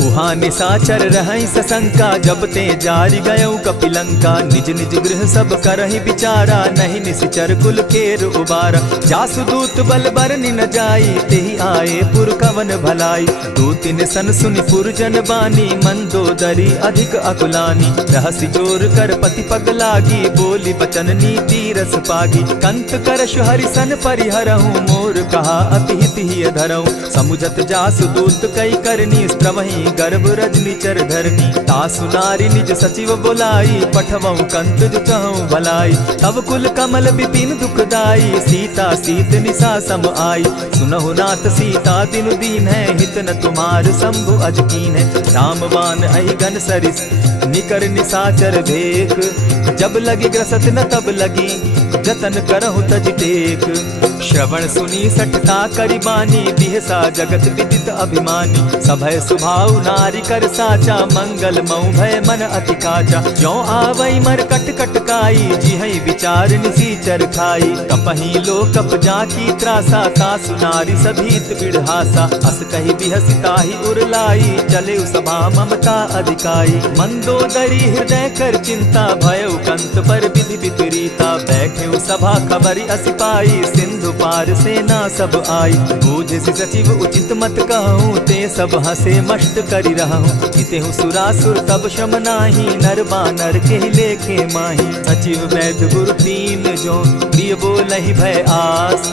उहाँ निशाचर रहई सशंका, जब ते जारी गयऊ कपिलंका। निज निज गृह सब करहि विचारा, नहीं निशिचर कुल केर उबारा। जासु दूत बल बरनि न जाई, तेहि आए पुर कवन भलाई। दूतिन सन सुनि पुरजन बानी, मंदोदरी अधिक अकुलानी। रहसि जोर कर पति पग लागी, बोली बचन नीति रस पागी। कंत करश हरिसन परिहरहूँ, मोर कहा अति हित ही धरऊँ। समुझत जासु दूत कई करनी, स्त्रवहीं गर्भ रजनी चर धरनी। तासु नारी निज सचिव बोलाई, पठवऊँ कंत जो चहूँ भलाई। तब कुल कमल विपिन दुखदाई, सीता सीत निशा सम आई। सुनहु नाथ सीता बिनु दीन है, हित न तुम्हार शंभु अजकीन है। रामबान अहिगन सरिस निकर निशाचर भेक, जब लगी ग्रसत न तब लगी, जतन करहु तज टेक। श्रवण सुनी सठता करिबानी, बिहसा जगत विदित अभिमानी। सभय सुभाव नारी कर साचा, मंगल मऊ भय मन अति काचा। जो आवई मर कट कट काई, जिहई विचार निसीचर खाई। कपही लो कप जाकी त्रासा, तासु नारी सभीत बिढ़ासा। अस कही बिहसिता ही उरलाई, चले सभा ममता अधिकाई। मंदोदरी हृदय कर चिंता, भयउ कंत पर विधि विपरीता। बैठे सभा खबरी असिपाई, सिंधु पार सेना सब आई। बूझ सचिव उचित मत कहूँ, ते सब हंसे मस्त करी रहूँ। जितेहु सुरासुर तब शम नाही, नर बानर के लेखे माही। सचिव वैद्य गुरु तीन जो, प्रिय बोलहि भय आस।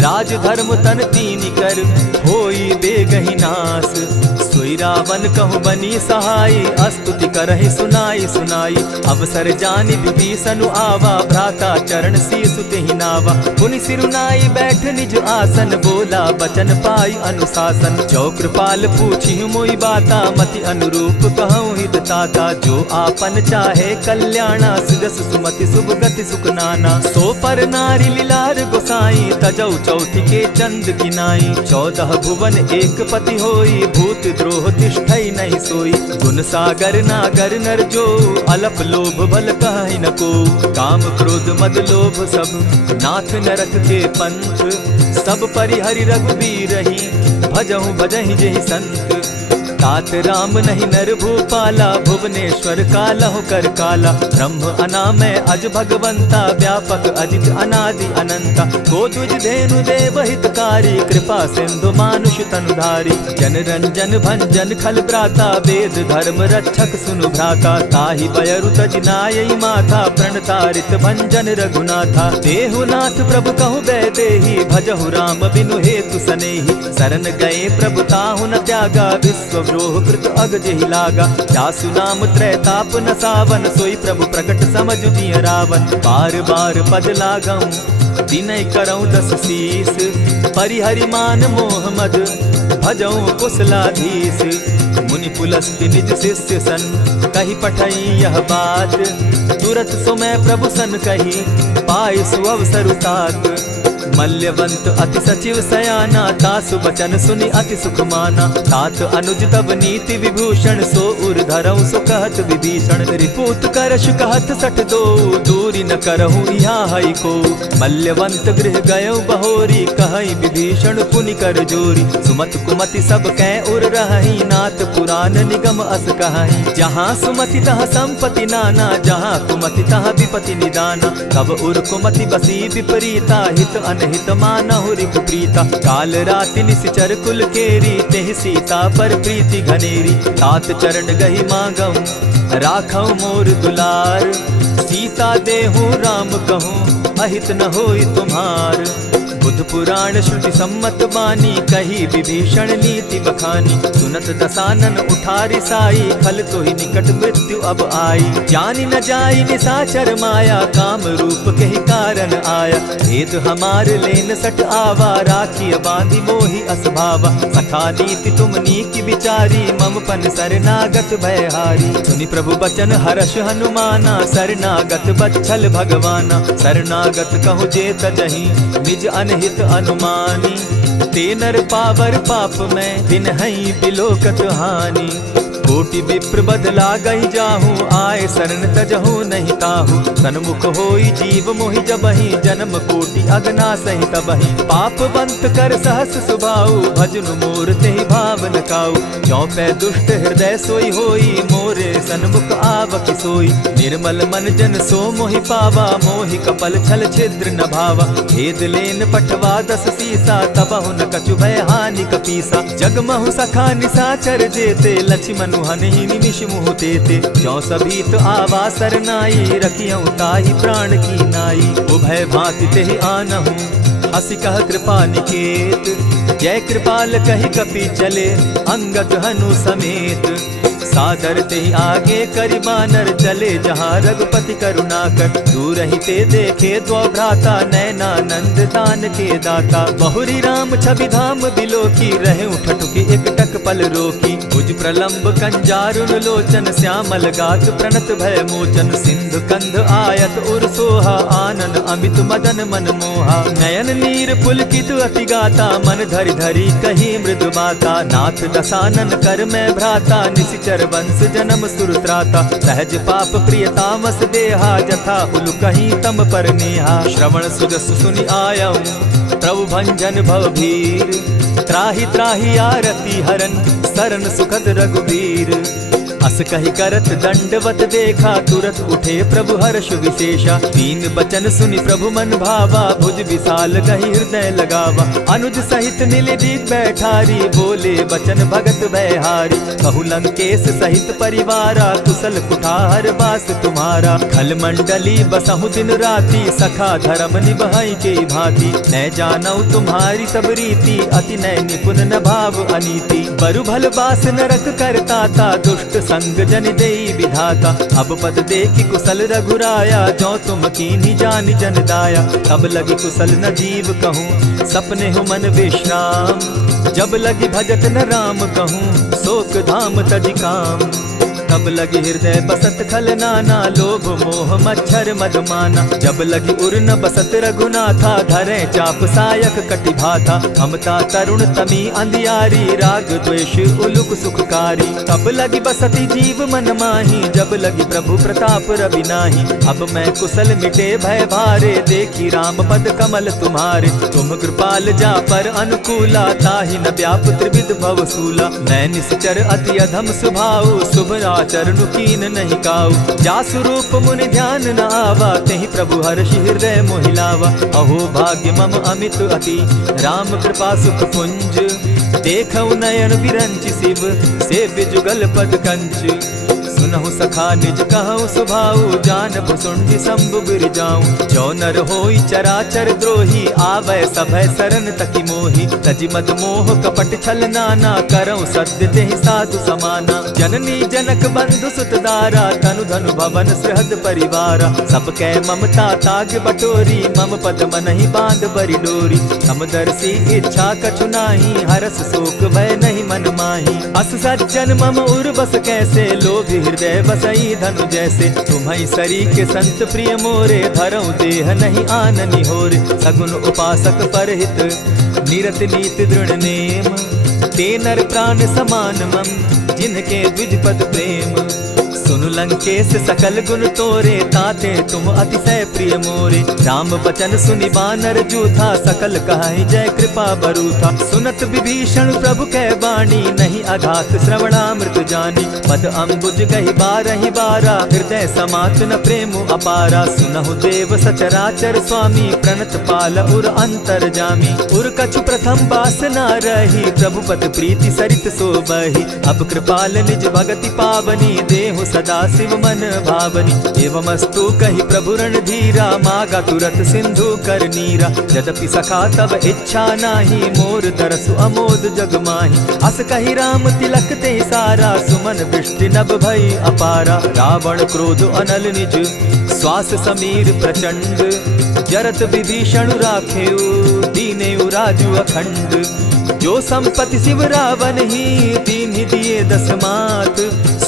राज धर्म तन तीन कर, होई बेगहि नास। सोई रावण कहु बनी सहाई, अस्तुति करहि सुनाई सुनाई। अवसर जानि विभीषण आवा, भ्राता चरण शीसु तेहि नावा। पुनि सिरुनाई बैठ निज आसन, बोला बचन पाई अनुशासन। जो कृपाल पूछि मोई बाता, मति अनुरूप कहूँ हित ताता। जो आपन चाहे कल्याणा, सुजस सुमति शुभ गति सुख नाना। सो पर नारी लीलार गोसाई, तजौ चौथि के चंद गिनाई। 14 भुवन एक पति होई, भूत द्रोह तिष्ठई नहीं सोई। गुण सागर नागर नर जो, अलप लोभ बल कहि न को। काम क्रोध मद लोभ सब, नाथ नरक के पंथ। सब परिहरि रघुबीर रही, भजहु भजहि जेहि संत। तात राम नहीं नर भूपाला, भुवनेश्वर कालहु कर काला। ब्रह्म अनामय अज भगवंता, व्यापक अजित अनादि अनंता। को तुझ धेनु देव हितकारी, कृपा सिंधु मानुष तनुधारी। जन रंजन भंजन खल भ्राता, वेद धर्म रक्षक सुनु भ्राता। ताहि बयरु तज नायई माथा, प्रणतारित भंजन रघुनाथा। देहुनाथ प्रभु कहु बैदेही, भजहु राम बिनु हेतु सनेही। शरण गए प्रभु ताहु न त्यागा, विश्व द्रोह कृत अग जेहि लागा। जासु नाम त्रैताप न सावन, सोई प्रभु प्रकट समझ जिय रावण। बार बार पद लागऊं, विनय करऊं 10 शीस। परिहरि मान मोह मद, भजऊं कुशलाधीश। मुनि पुलस्ति निज शिष्य सन, कही पठई यह बात। तुरत सो मैं प्रभु सन कही, पाए सुअवसर तात। मल्यवंत अति सचिव सयाना, तासु बचन सुनि अति सुख माना। तात अनुज तब नीति विभूषण, सो उर धरऊं सो कहत विभीषण। रिपुत करश कहत सठ दो, दूरी न करहूँ यहाँ हई को। मल्यवंत गृह गयऊ बहोरी, कहई विभीषण पुनि कर जोरी। सुमत कुमति सब कै उर रहई, नाथ पुराण निगम अस कहई। जहाँ सुमति तहाँ संपत्ति नाना, जहाँ कुमति तहाँ विपति निदाना। तब उर कुमति बसी विपरीता, हित अनहित मानहु रिपु प्रीता। काल राति निशिचर कुल केरी, तेहि सीता पर प्रीति घनेरी। तात चरण गहि मांगऊं, राखऊं मोर दुलार। सीता देहूं राम कहूं, अहित न होई तुम्हार। बुध पुराण श्रुति सम्मत बानी, कही विभीषण नीति बखानी। सुनत दसानन उठारी साई, खल तो ही निकट मृत्यु अब आई। जानी न जाई निशाचर माया, काम रूप के ही कारण आया। भेद हमार लेन सट आवा, राखी बांधी मोहि असभावा। सखा नीति तुम नीकी विचारी, मम पन शरणागत भयहारी। सुनि प्रभु बचन हर्ष हनुमाना, शरणागत बच्छल भगवाना। शरणागत कहु जे तजहि, निज अनहित अनुमानी। ते नर पावर पाप में, दिन हई बिलोकत हानि। कोटि विप्र बदला गई जाहूँ, आए शरण तजहू नहीं ताहू। सन्मुख होई जीव मोहि जबहि, जन्म कोटि अगना सही तबहि। पाप बंत कर सहस सुभाऊ, भजनु मोर तेहि भावन काऊ। चौपै दुष्ट हृदय सोई होई, मोरे सन्मुख आवकी सोई। निर्मल मन जन सो मोहि पावा, मोहि कपल छल छिद्र न भावा। भेद लेन पठवा 10 सीसा, तबहु न कछु भय हानि कपीसा। जगमहु सखा निसाचर जेते, लक्ष्मनु हनहि निमिष मुहु तेते। ज्यों सभीत आवा सरनाई, रखियऊ ताहि प्राण की नाई। उभय भांति तेहि आनहु, हसी कह कृपा निकेत। जय कृपाल कहि कपि चले, अंगद हनु समेत। सादर ते आगे करि बानर चले, जहाँ रघुपति करुणाकर। दूर ही ते देखे दो भ्राता, नैनानंद दान के दाता। बहुरी राम छवि धाम बिलोकी, रहे ठठुकी एक टक पल रोकी। भुज प्रलंब कंजारुन लोचन, श्यामल गात प्रणत भय मोचन। सिंधु कंध आयत उर सोहा, आनन अमित मदन मन मोहा। नयन नीर पुलकित अति गाता, मन धरि धरि कही मृदु बाता। नाथ दसानन कर मैं भ्राता, निशिचर वंश जन्म सुरत्राता। सहज पाप प्रिय तामस देहा, जथा उलु कहीं तम पर नेहा। श्रवण सुजस सुनि आयऊं, प्रभु भंजन भव भीर। त्राहि त्राहि आरती हरन, सरन सुखद रघुबीर। अस कहि करत दंडवत देखा, तुरत उठे प्रभु हर्ष विशेषा। दीन बचन सुनि प्रभु मन भावा, भुज विशाल कहि हृदय लगावा। अनुज सहित नीलदीप बैठारी, बोले बचन भगत भयहारी। कहु लंकेश सहित परिवारा, कुशल कुठार बास तुम्हारा। खल मंडली बसहु दिन राति, सखा धर्म निभाई के भांति। न जानौ तुम्हारी सब रीति, अति नय निपुण न भाव अनीति। बरु भल बास नरक करताता, दुष्ट संग जन देई विधाता। अब पद देखि कुशल रघुराया, जो तुम कीन्ही जानि जन दाया। तब लगी कुशल न जीव कहूँ, सपने हो मन विश्राम। जब लगी भजत न राम कहूँ, शोक धाम तजि काम। तब लगी हृदय बसत खल नाना, लोभ मोह मच्छर मदमाना। जब लगी उर न बसत रघुनाथा, धरे चाप सायक कटि भाथा। ममता तरुण तमी अंधियारी, राग द्वेष उलुक सुखकारी। तब लगी बसती जीव मन माही, जब लगी प्रभु प्रताप रवि नाही। अब मैं कुशल मिटे भय भारे, देखी राम पद कमल तुम्हारे। तुम कृपाल जा पर अनुकूला, ताहि न व्याप त्रिविध भव सूला। मैं निश्चर अति अधम स्वभाव, शुभ चरणु कीन नहीं काऊ। जासु रूप मुनि ध्यान न आवा, तेहि प्रभु हर्षि हृदय मोहिलावा। अहो भाग्य मम अमित अति, राम कृपा सुख पुंज। देखऊ नयन विरंचि शिव, सेव्य जुगल पद कंच। सुनहु सखा निज कहूँ सुभाऊ, जान भुसुंडि शंभु गिर जाऊं। जो नर होई चराचर द्रोही, आवे सभय शरण तकी मोही। तजि मद मोह कपट छल नाना, करऊँ सत्य तेहि साधु समाना। जननी जनक बंधु सुत दारा, तनु धनु भवन सृहद परिवारा। सब कै ममता ताग बटोरी, मम पद मनहि बांध बरि डोरी। समदर्शी इच्छा कछु नाही, हरस शोक भय नहीं मन माही। अस सज्जन मम उर बस कैसे, लोभी हृदय बसई धनु जैसे। तुम्हि सरी के संत प्रिय मोरे, धरऊ देह नहीं आननि होरे। सगुन उपासक परहित, निरत नीत दृढ़ नेम। ते नर प्राण समान मम, जिनके द्विज पद प्रेम। सुनु लंकेश सकल गुण तोरे, ताते तुम अतिशय प्रिय मोरे। राम बचन सुनि बानर जूथा, सकल कहाई जय कृपा बरूथा। सुनत विभीषण प्रभु कै बाणी, नहीं अघात श्रवणामृत जानी। पद अम्बुज गहि बारहि बारा, हृदय समात न प्रेम अपारा। सुनहु देव सचराचर स्वामी, प्रणत पाल उर अंतर जामी। उर कछु प्रथम बास न रही, प्रभु पद प्रीति सरित सोबहि। अब कृपाल निज भगति पावनी, देहु सदा शिव मन भावनी। एवमस्तु कहि प्रभु रणधीरा, मागा तुरत सिंधु कर नीरा। यद्यपि सखा तब इच्छा नाही, मोर तरसु अमोद जग माही। अस कहि राम तिलक ते सारा, सुमन वृष्टि नभ भई अपारा। रावण क्रोध अनल निज, श्वास समीर प्रचंड। जरत विभीषण राखेउ, दीनेउ राजु अखंड। जो संपत्ति शिव रावण ही, दीन्हि दिए 10 मात।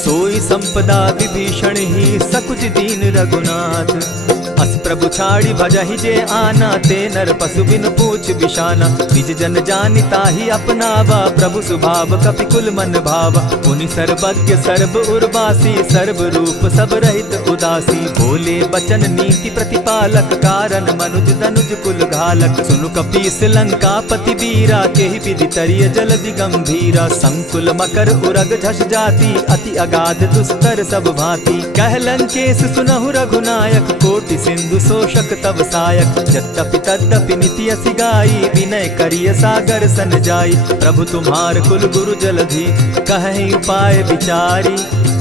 सोई संपदा विभीषण ही सकुच दीन रघुनाथ। अस प्रभु छाड़ी भजहि जे आना, ते नर पशु बिन पूछ बिशाना। निज जन जानि ताहि अपनावा, प्रभु स्वभाव कपि कुल मन भावा। मुनि सर्वज्ञ सर्व उर्वासी, सर्व रूप सब रहित उदासी। बोले बचन नीति प्रतिपालक, कारण मनुज तनुज कुल घालक। सुनु कपीस लंकापति वीरा, केहि विधि तरिय जलधि गंभीरा। संकुल मकर उरग झष जाति, अति अगाध दुस्तर सब भांति। कह लंकेश सुनहु रघुनायक, कोटि सिंधु शोषक तब सायक। यद्यपि तद्यपि निति असि गाई, विनय करिय सागर सन जाई। प्रभु तुम्हार कुल गुरु जलधि, कहि उपाय विचारी।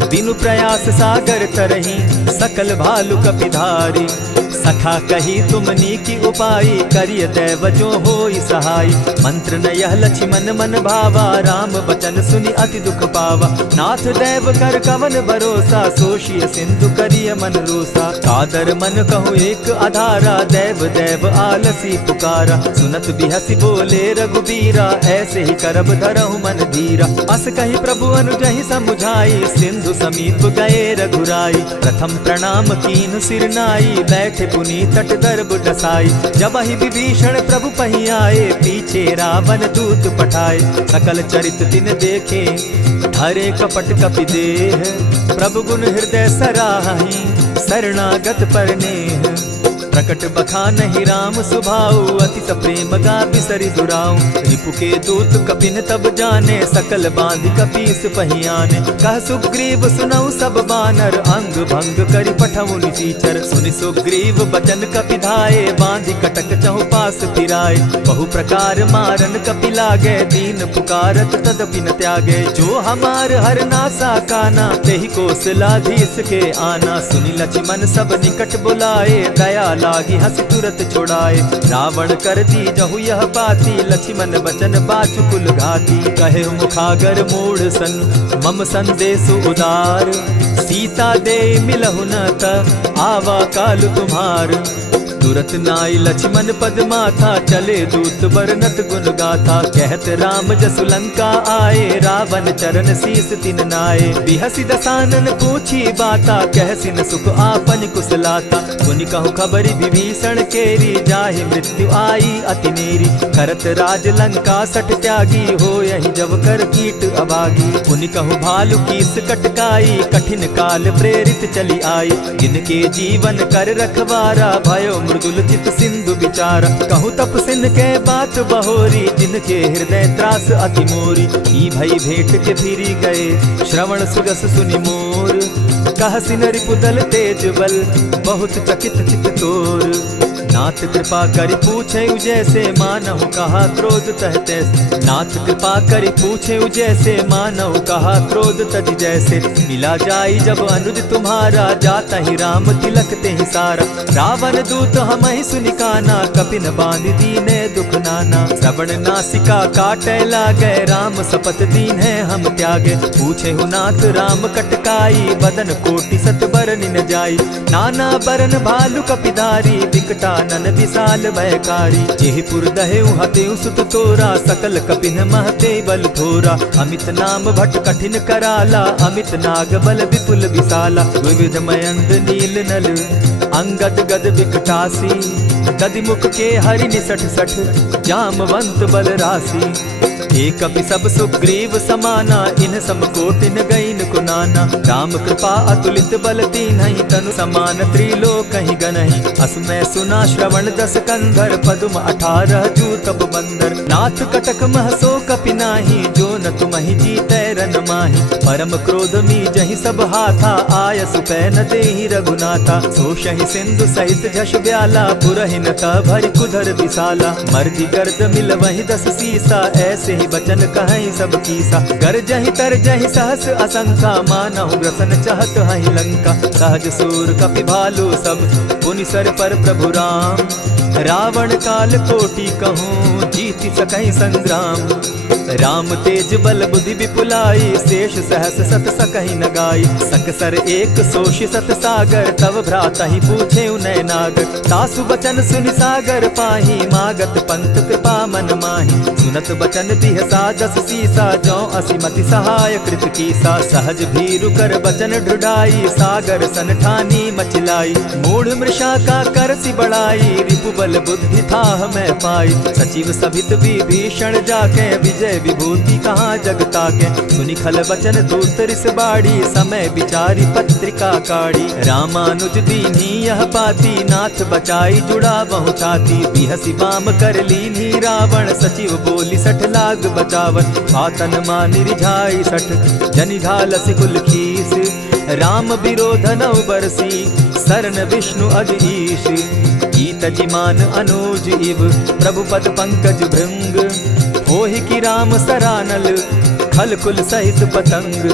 बिनु प्रयास सागर तरही, सकल भालु कपिधारी। सखा कही तुमनी की उपाय, करिय दैव जो होई सहाय। मंत्र न यह लक्ष्मण मन भावा, राम बचन सुनि अति दुख पावा। नाथ दैव कर कवन भरोसा, सोषिय सिंधु करिय मन रोसा। कादर मन कहूँ एक आधारा, दैव दैव आलसी पुकारा। सुनत बिहसी बोले रघुबीरा, ऐसे ही करब धरहु मन धीरा। अस कही प्रभु अनुजहि समुझाई, सिंधु समीप गए रघुराई। प्रथम प्रणाम कीन सिर नाई, बैठे पुनि तट दर्ब डसाई। जब ही विभीषण प्रभु पही आए, पीछे रावण दूत पठाए। सकल चरित दिन देखे, धरे कपट कपि देह। प्रभु गुण हृदय सराहि, शरणागत पर नेह। प्रकट बखानहि राम सुभाऊ, अति सप्रेम गा बिसरि दुराऊ। रिपु के दूत कपिन तब जाने, सकल बांधि कपीस पहियाने। कह सुग्रीव सुनऊ सब बानर, अंग भंग करि पठऊ निसीचर। सुनि सुग्रीव बचन कपि धाये, बांधि कटक चहु पास फिराए। बहु प्रकार मारन कपि लागे, दीन पुकारत तदपि न त्यागे। जो हमार हर नासा काना, तेहि कौशलाधीश के आना। सुनि लक्ष्मण सब निकट बुलाए, दया लागी हंस तुरत छुड़ाए। रावण कर दी जहु यह बाती, लक्ष्मण बचन बाचु कुल घाती। कहे मुखागर मूढ़ सन, मम संदेश उदार। सीता दे मिलहु न त, आवा काल तुम्हार। तुरत नाई लक्ष्मण पद माथा, चले दूत बरनत गुण गाथा। कहत राम जसु लंका आए, रावण चरण शीस तिन नाये। बिहसि दसानन पूछी बाता, कहसिन सुख आपन कुशलाता। सुनि कहु खबरि विभीषण केरी, जाहि मृत्यु आई अति नेरी। करत राज लंका सठ त्यागी, हो यही जब कर कीट अभागी। पुनि कहु भालु कीस कटकाई, कठिन काल प्रेरित चली आई। जिनके जीवन कर रखवारा, भयो मृदुल चित सिंधु विचार। कहु तप सिन के बात बहोरी, जिनके हृदय त्रास अति मोरी। ई भई भेंट के फिरी गए, श्रवण सुजस सुनि मोर। कह सिन रिपुदल तेज बल, बहुत चकित चित तोर। नाथ कृपा करि पूछे जैसे, मानहु कहा क्रोध तह तैसे। नाथ कृपा करि पूछे जैसे, मानहु कहा क्रोध तज जैसे। मिला जाई जब अनुज तुम्हारा, जाता ही राम तिलक ते ही सारा। रावण दूत हम ही सुनिकाना, कपिन बांध दीने दुख नाना। श्रवण नासिका काटे लागे, राम सपत दीन है हम त्यागे। पूछे हु नाथ राम कटकाई, बदन कोटि सत बरन न जाई। नाना बरन भालु कपिधारी, विकटा नन विशाल भयकारी। जेहिपुर दहेउ हतेउ सुत तोरा, सकल कपिन महते बल थोरा। अमित नाम भट कठिन कराला, अमित नाग बल विपुल विशाला। विविध मयंद नील नल, अंगद गद विकटासी। गद मुख के हरि निसठ सठ, जामवंत बल राशि। एक कपि सब सुग्रीव समाना, इन समकोटिन गईन कुनाना। राम कृपा अतुलित बल दीन्हि, तनु समान त्रिलोक ही गनहि। असमय सुना श्रवण दस कंधर, पदुम 18 जूतब बंदर। नाथ कटक महसो कपि नाही, जो न तुमहि जीतै रन माहि। परम क्रोध मी जहि सब हाथा, आय सुपैन देहि रघुनाथा। सोषहि सिंधु सहित झष ब्याला, पुरहि न त भरि कुधर विशाला। मर्दि गर्द मिल वहि 10 सीसा, ऐसे बचन कहीं सब कीसा। गरजहि तरजहि सहस असंखा, मानहु ग्रसन चहत हहि लंका। सहज सूर कपि भालु सब, पुनि सर पर प्रभु राम। रावण काल कोटि कहूँ, जीति सकहि संग्राम। राम तेज बल बुद्धि विपुलाई, शेष सहस सत सकहि न गाई। सकसर एक सोषि सत सागर, तव भ्राता ही पूछे उनय नागर। तासु बचन सुनि सागर पाही, मागत पंत कृपा मन माही। सुनत बचन बिहसा जस सीसा, जौ असिमति सहाय कृत कीसा। सहज भीरु कर बचन ढुढ़ाई, सागर सन ठानी मचिलाई। मूढ़ मृषा का करसि बढ़ाई, रिपु बल बुद्धि थाह मैं पाई। सचिव सभित विभीषण जाके, विजय विभूति कहाँ जगता के। सुनि खल बचन दूत रिस बाड़ी, समय विचारी पत्रिका काढ़ी। रामानुज दीन्ही यह पाती, नाथ बचाई जुड़ा बहु छाती। बिहसी बाम कर लीन्ही रावण, सचिव बोली सठ लाग बचावन। पातन मानि रिझाई सठ, जनि घालसि कुल खीस। राम विरोध नौ बरसी, सरन विष्णु अज ईश। गीत जिमान अनुज इव, प्रभु पद पंकज भृंग। होहि की राम सरानल, खल कुल सहित पतंग।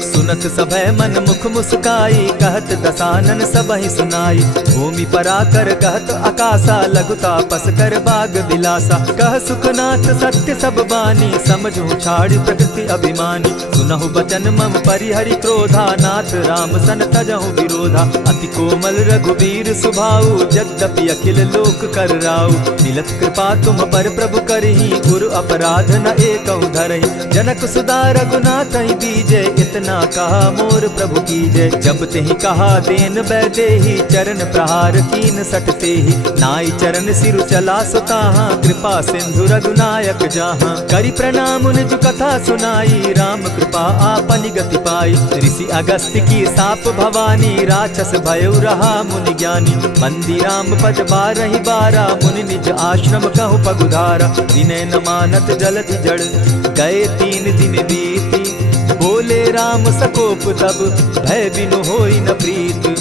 सुनत सभय मन मुख मुस्काई, कहत दसानन सबहि सुनाई। भूमि पराकर कहत आकाशा, लघु तापस कर बाग बिलासा। कह सुखनाथ सत्य सब बानी, समझू छाड़ प्रकृति अभिमानी। सुनहु बचन मम परिहरि क्रोधा, नाथ राम सन तजहु विरोधा। अति कोमल रघुबीर सुभाऊ, यद्यपि अखिल लोक कर राऊ। मिलत कृपा तुम पर प्रभु करही, गुरु अपराध न एकहु धरहि। जनक सुदा रघुनाथ दीजे, इतना कहा मोर प्रभु कीजय। जब तेहि कहा देन बैदेही, चरण प्रहार कीन सटते ही। नाई चरण सिरु चला सुताहा, कृपा सिंधु रघुनायक जाहा। करि प्रणाम निज कथा सुनाई, राम कृपा आपनि गति पाई। ऋषि अगस्त्य की साप भवानी, राक्षस भयउ रहा मुनि ज्ञानी। मंदी राम पद बारहि बारा, मुनि निज आश्रम कहु पगुधारा। विनय न मानत जलधि जड़, गए 3 दिन बीती। बोले राम सकोप तब, भय बिनु होई न प्रीत।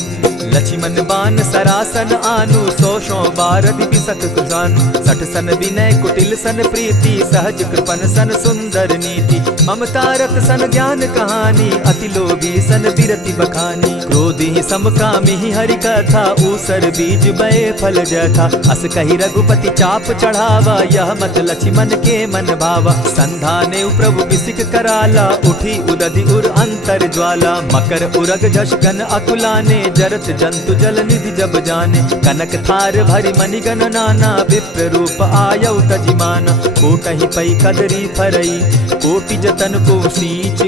लक्ष्मण बान सरासन आनु, 100 बारधि बिसक कुजानु। 60 सन विनय कुटिल सन प्रीति, सहज कृपन सन सुंदर नीति। ममता रत सन ज्ञान कहानी, अति लोभी सन बिरति बखानी। क्रोधी समकामी हरि कथा, ऊसर बीज बये फल जथा। अस कहि रघुपति चाप चढ़ावा, यह मत लक्ष्मण के मन भावा। संधाने प्रभु बिसिक कराला, उठी उदधि उर अंतर ज्वाला। मकर उरग झष घन अकुलाने, जरत जंतु जल निधि जब जाने। कनक थार भरि मणिगण नाना, विप्र रूप आयउ तजिमाना। कोटहि पै कदरी फरई, कोटि जतन को सींच।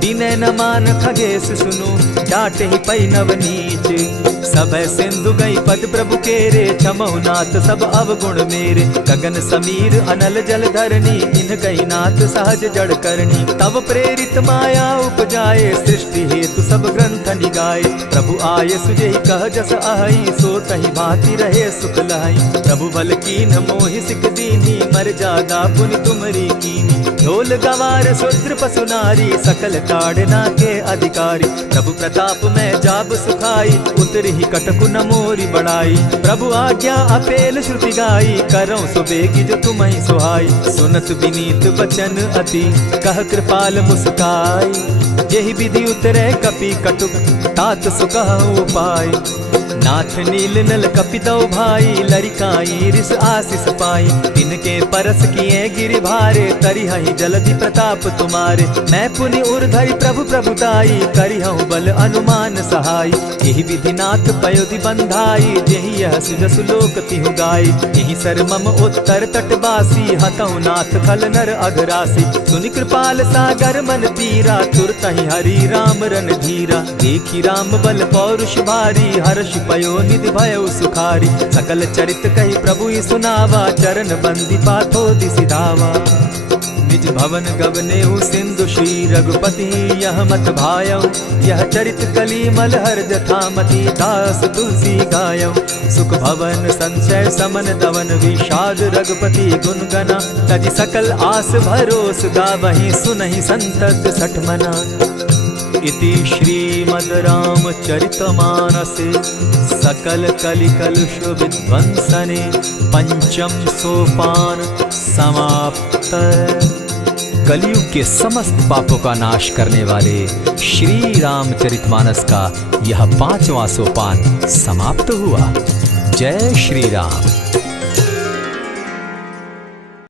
विनय न मान खगेश सुनु, डांटहि पै नव नीच। सभय सिंधु गई पद प्रभु केरे, क्षमहु नाथ सब अवगुण मेरे। गगन समीर अनल जल धरनी, इन गई नाथ सहज जड़ करनी। तब प्रेरित माया उपजाए, सृष्टि हेतु सब ग्रंथ निगाए। प्रभु आय सुजेहि कह जस अहई, सो तहि भांति रहे सुख लहई। प्रभु बल कीन मोहि सिख दीनी, मर जागा पुनि तुमरी कीनी। ढोल गवार शूद्र पशु नारी, सकल ताड़ना के अधिकारी। प्रभु प्रताप में जाब सुखाई, उतरि कटकु न मोरी बड़ाई। प्रभु आज्ञा अपेल श्रुति गाई, करऊं सुबेगी जो तुम्हि सुहाई। सुनत विनीत बचन अति, कह कृपाल मुस्काई। जेहि विधि उतरे कपि कटुक, तात सुकहु उपाय। नाथ नील नल कपितौ भाई, लरिकाई रिस आशीष पाई। तिनके परस किए गिरि भारे, तरिहहि जलधि प्रताप तुम्हारे। मैं पुनि उर्धरि प्रभु प्रभुताई, करिहउँ बल अनुमान सहाय। एहि विधि नाथ पयोधि बंधाई, जेहि यह सुजसु लोक तिहु गाई। एहि सर मम उत्तर तटवासी, हतौ नाथ खल नर अघरासी। सुनि कृपाल सागर मन तीरा, तुरतहि हरि राम रन धीरा। देखी राम बल पौरुष भारी, हर्ष पयो निधि भयउ सुखारी। सकल चरित कहि प्रभु सुनावा, चरण बंदी पाथो दिसि धावा। निज भवन गवनेउ सिंधु श्री रघुपति, यह मत भायउ। यह चरित कली मलहर जथामति, दास तुलसी गायउ। सुख भवन संशय समन दवन, विषाद रघुपति गुण गना। तजि सकल आस भरोस, गावहि सुनहि संतत सठ मना। इति श्रीमद् रामचरितमानसे, सकल कलिकलुष विध्वंसने। पंचम सोपान समाप्त। कलयुग के समस्त पापों का नाश करने वाले श्री रामचरितमानस का यह 5वां सोपान समाप्त हुआ। जय श्री राम।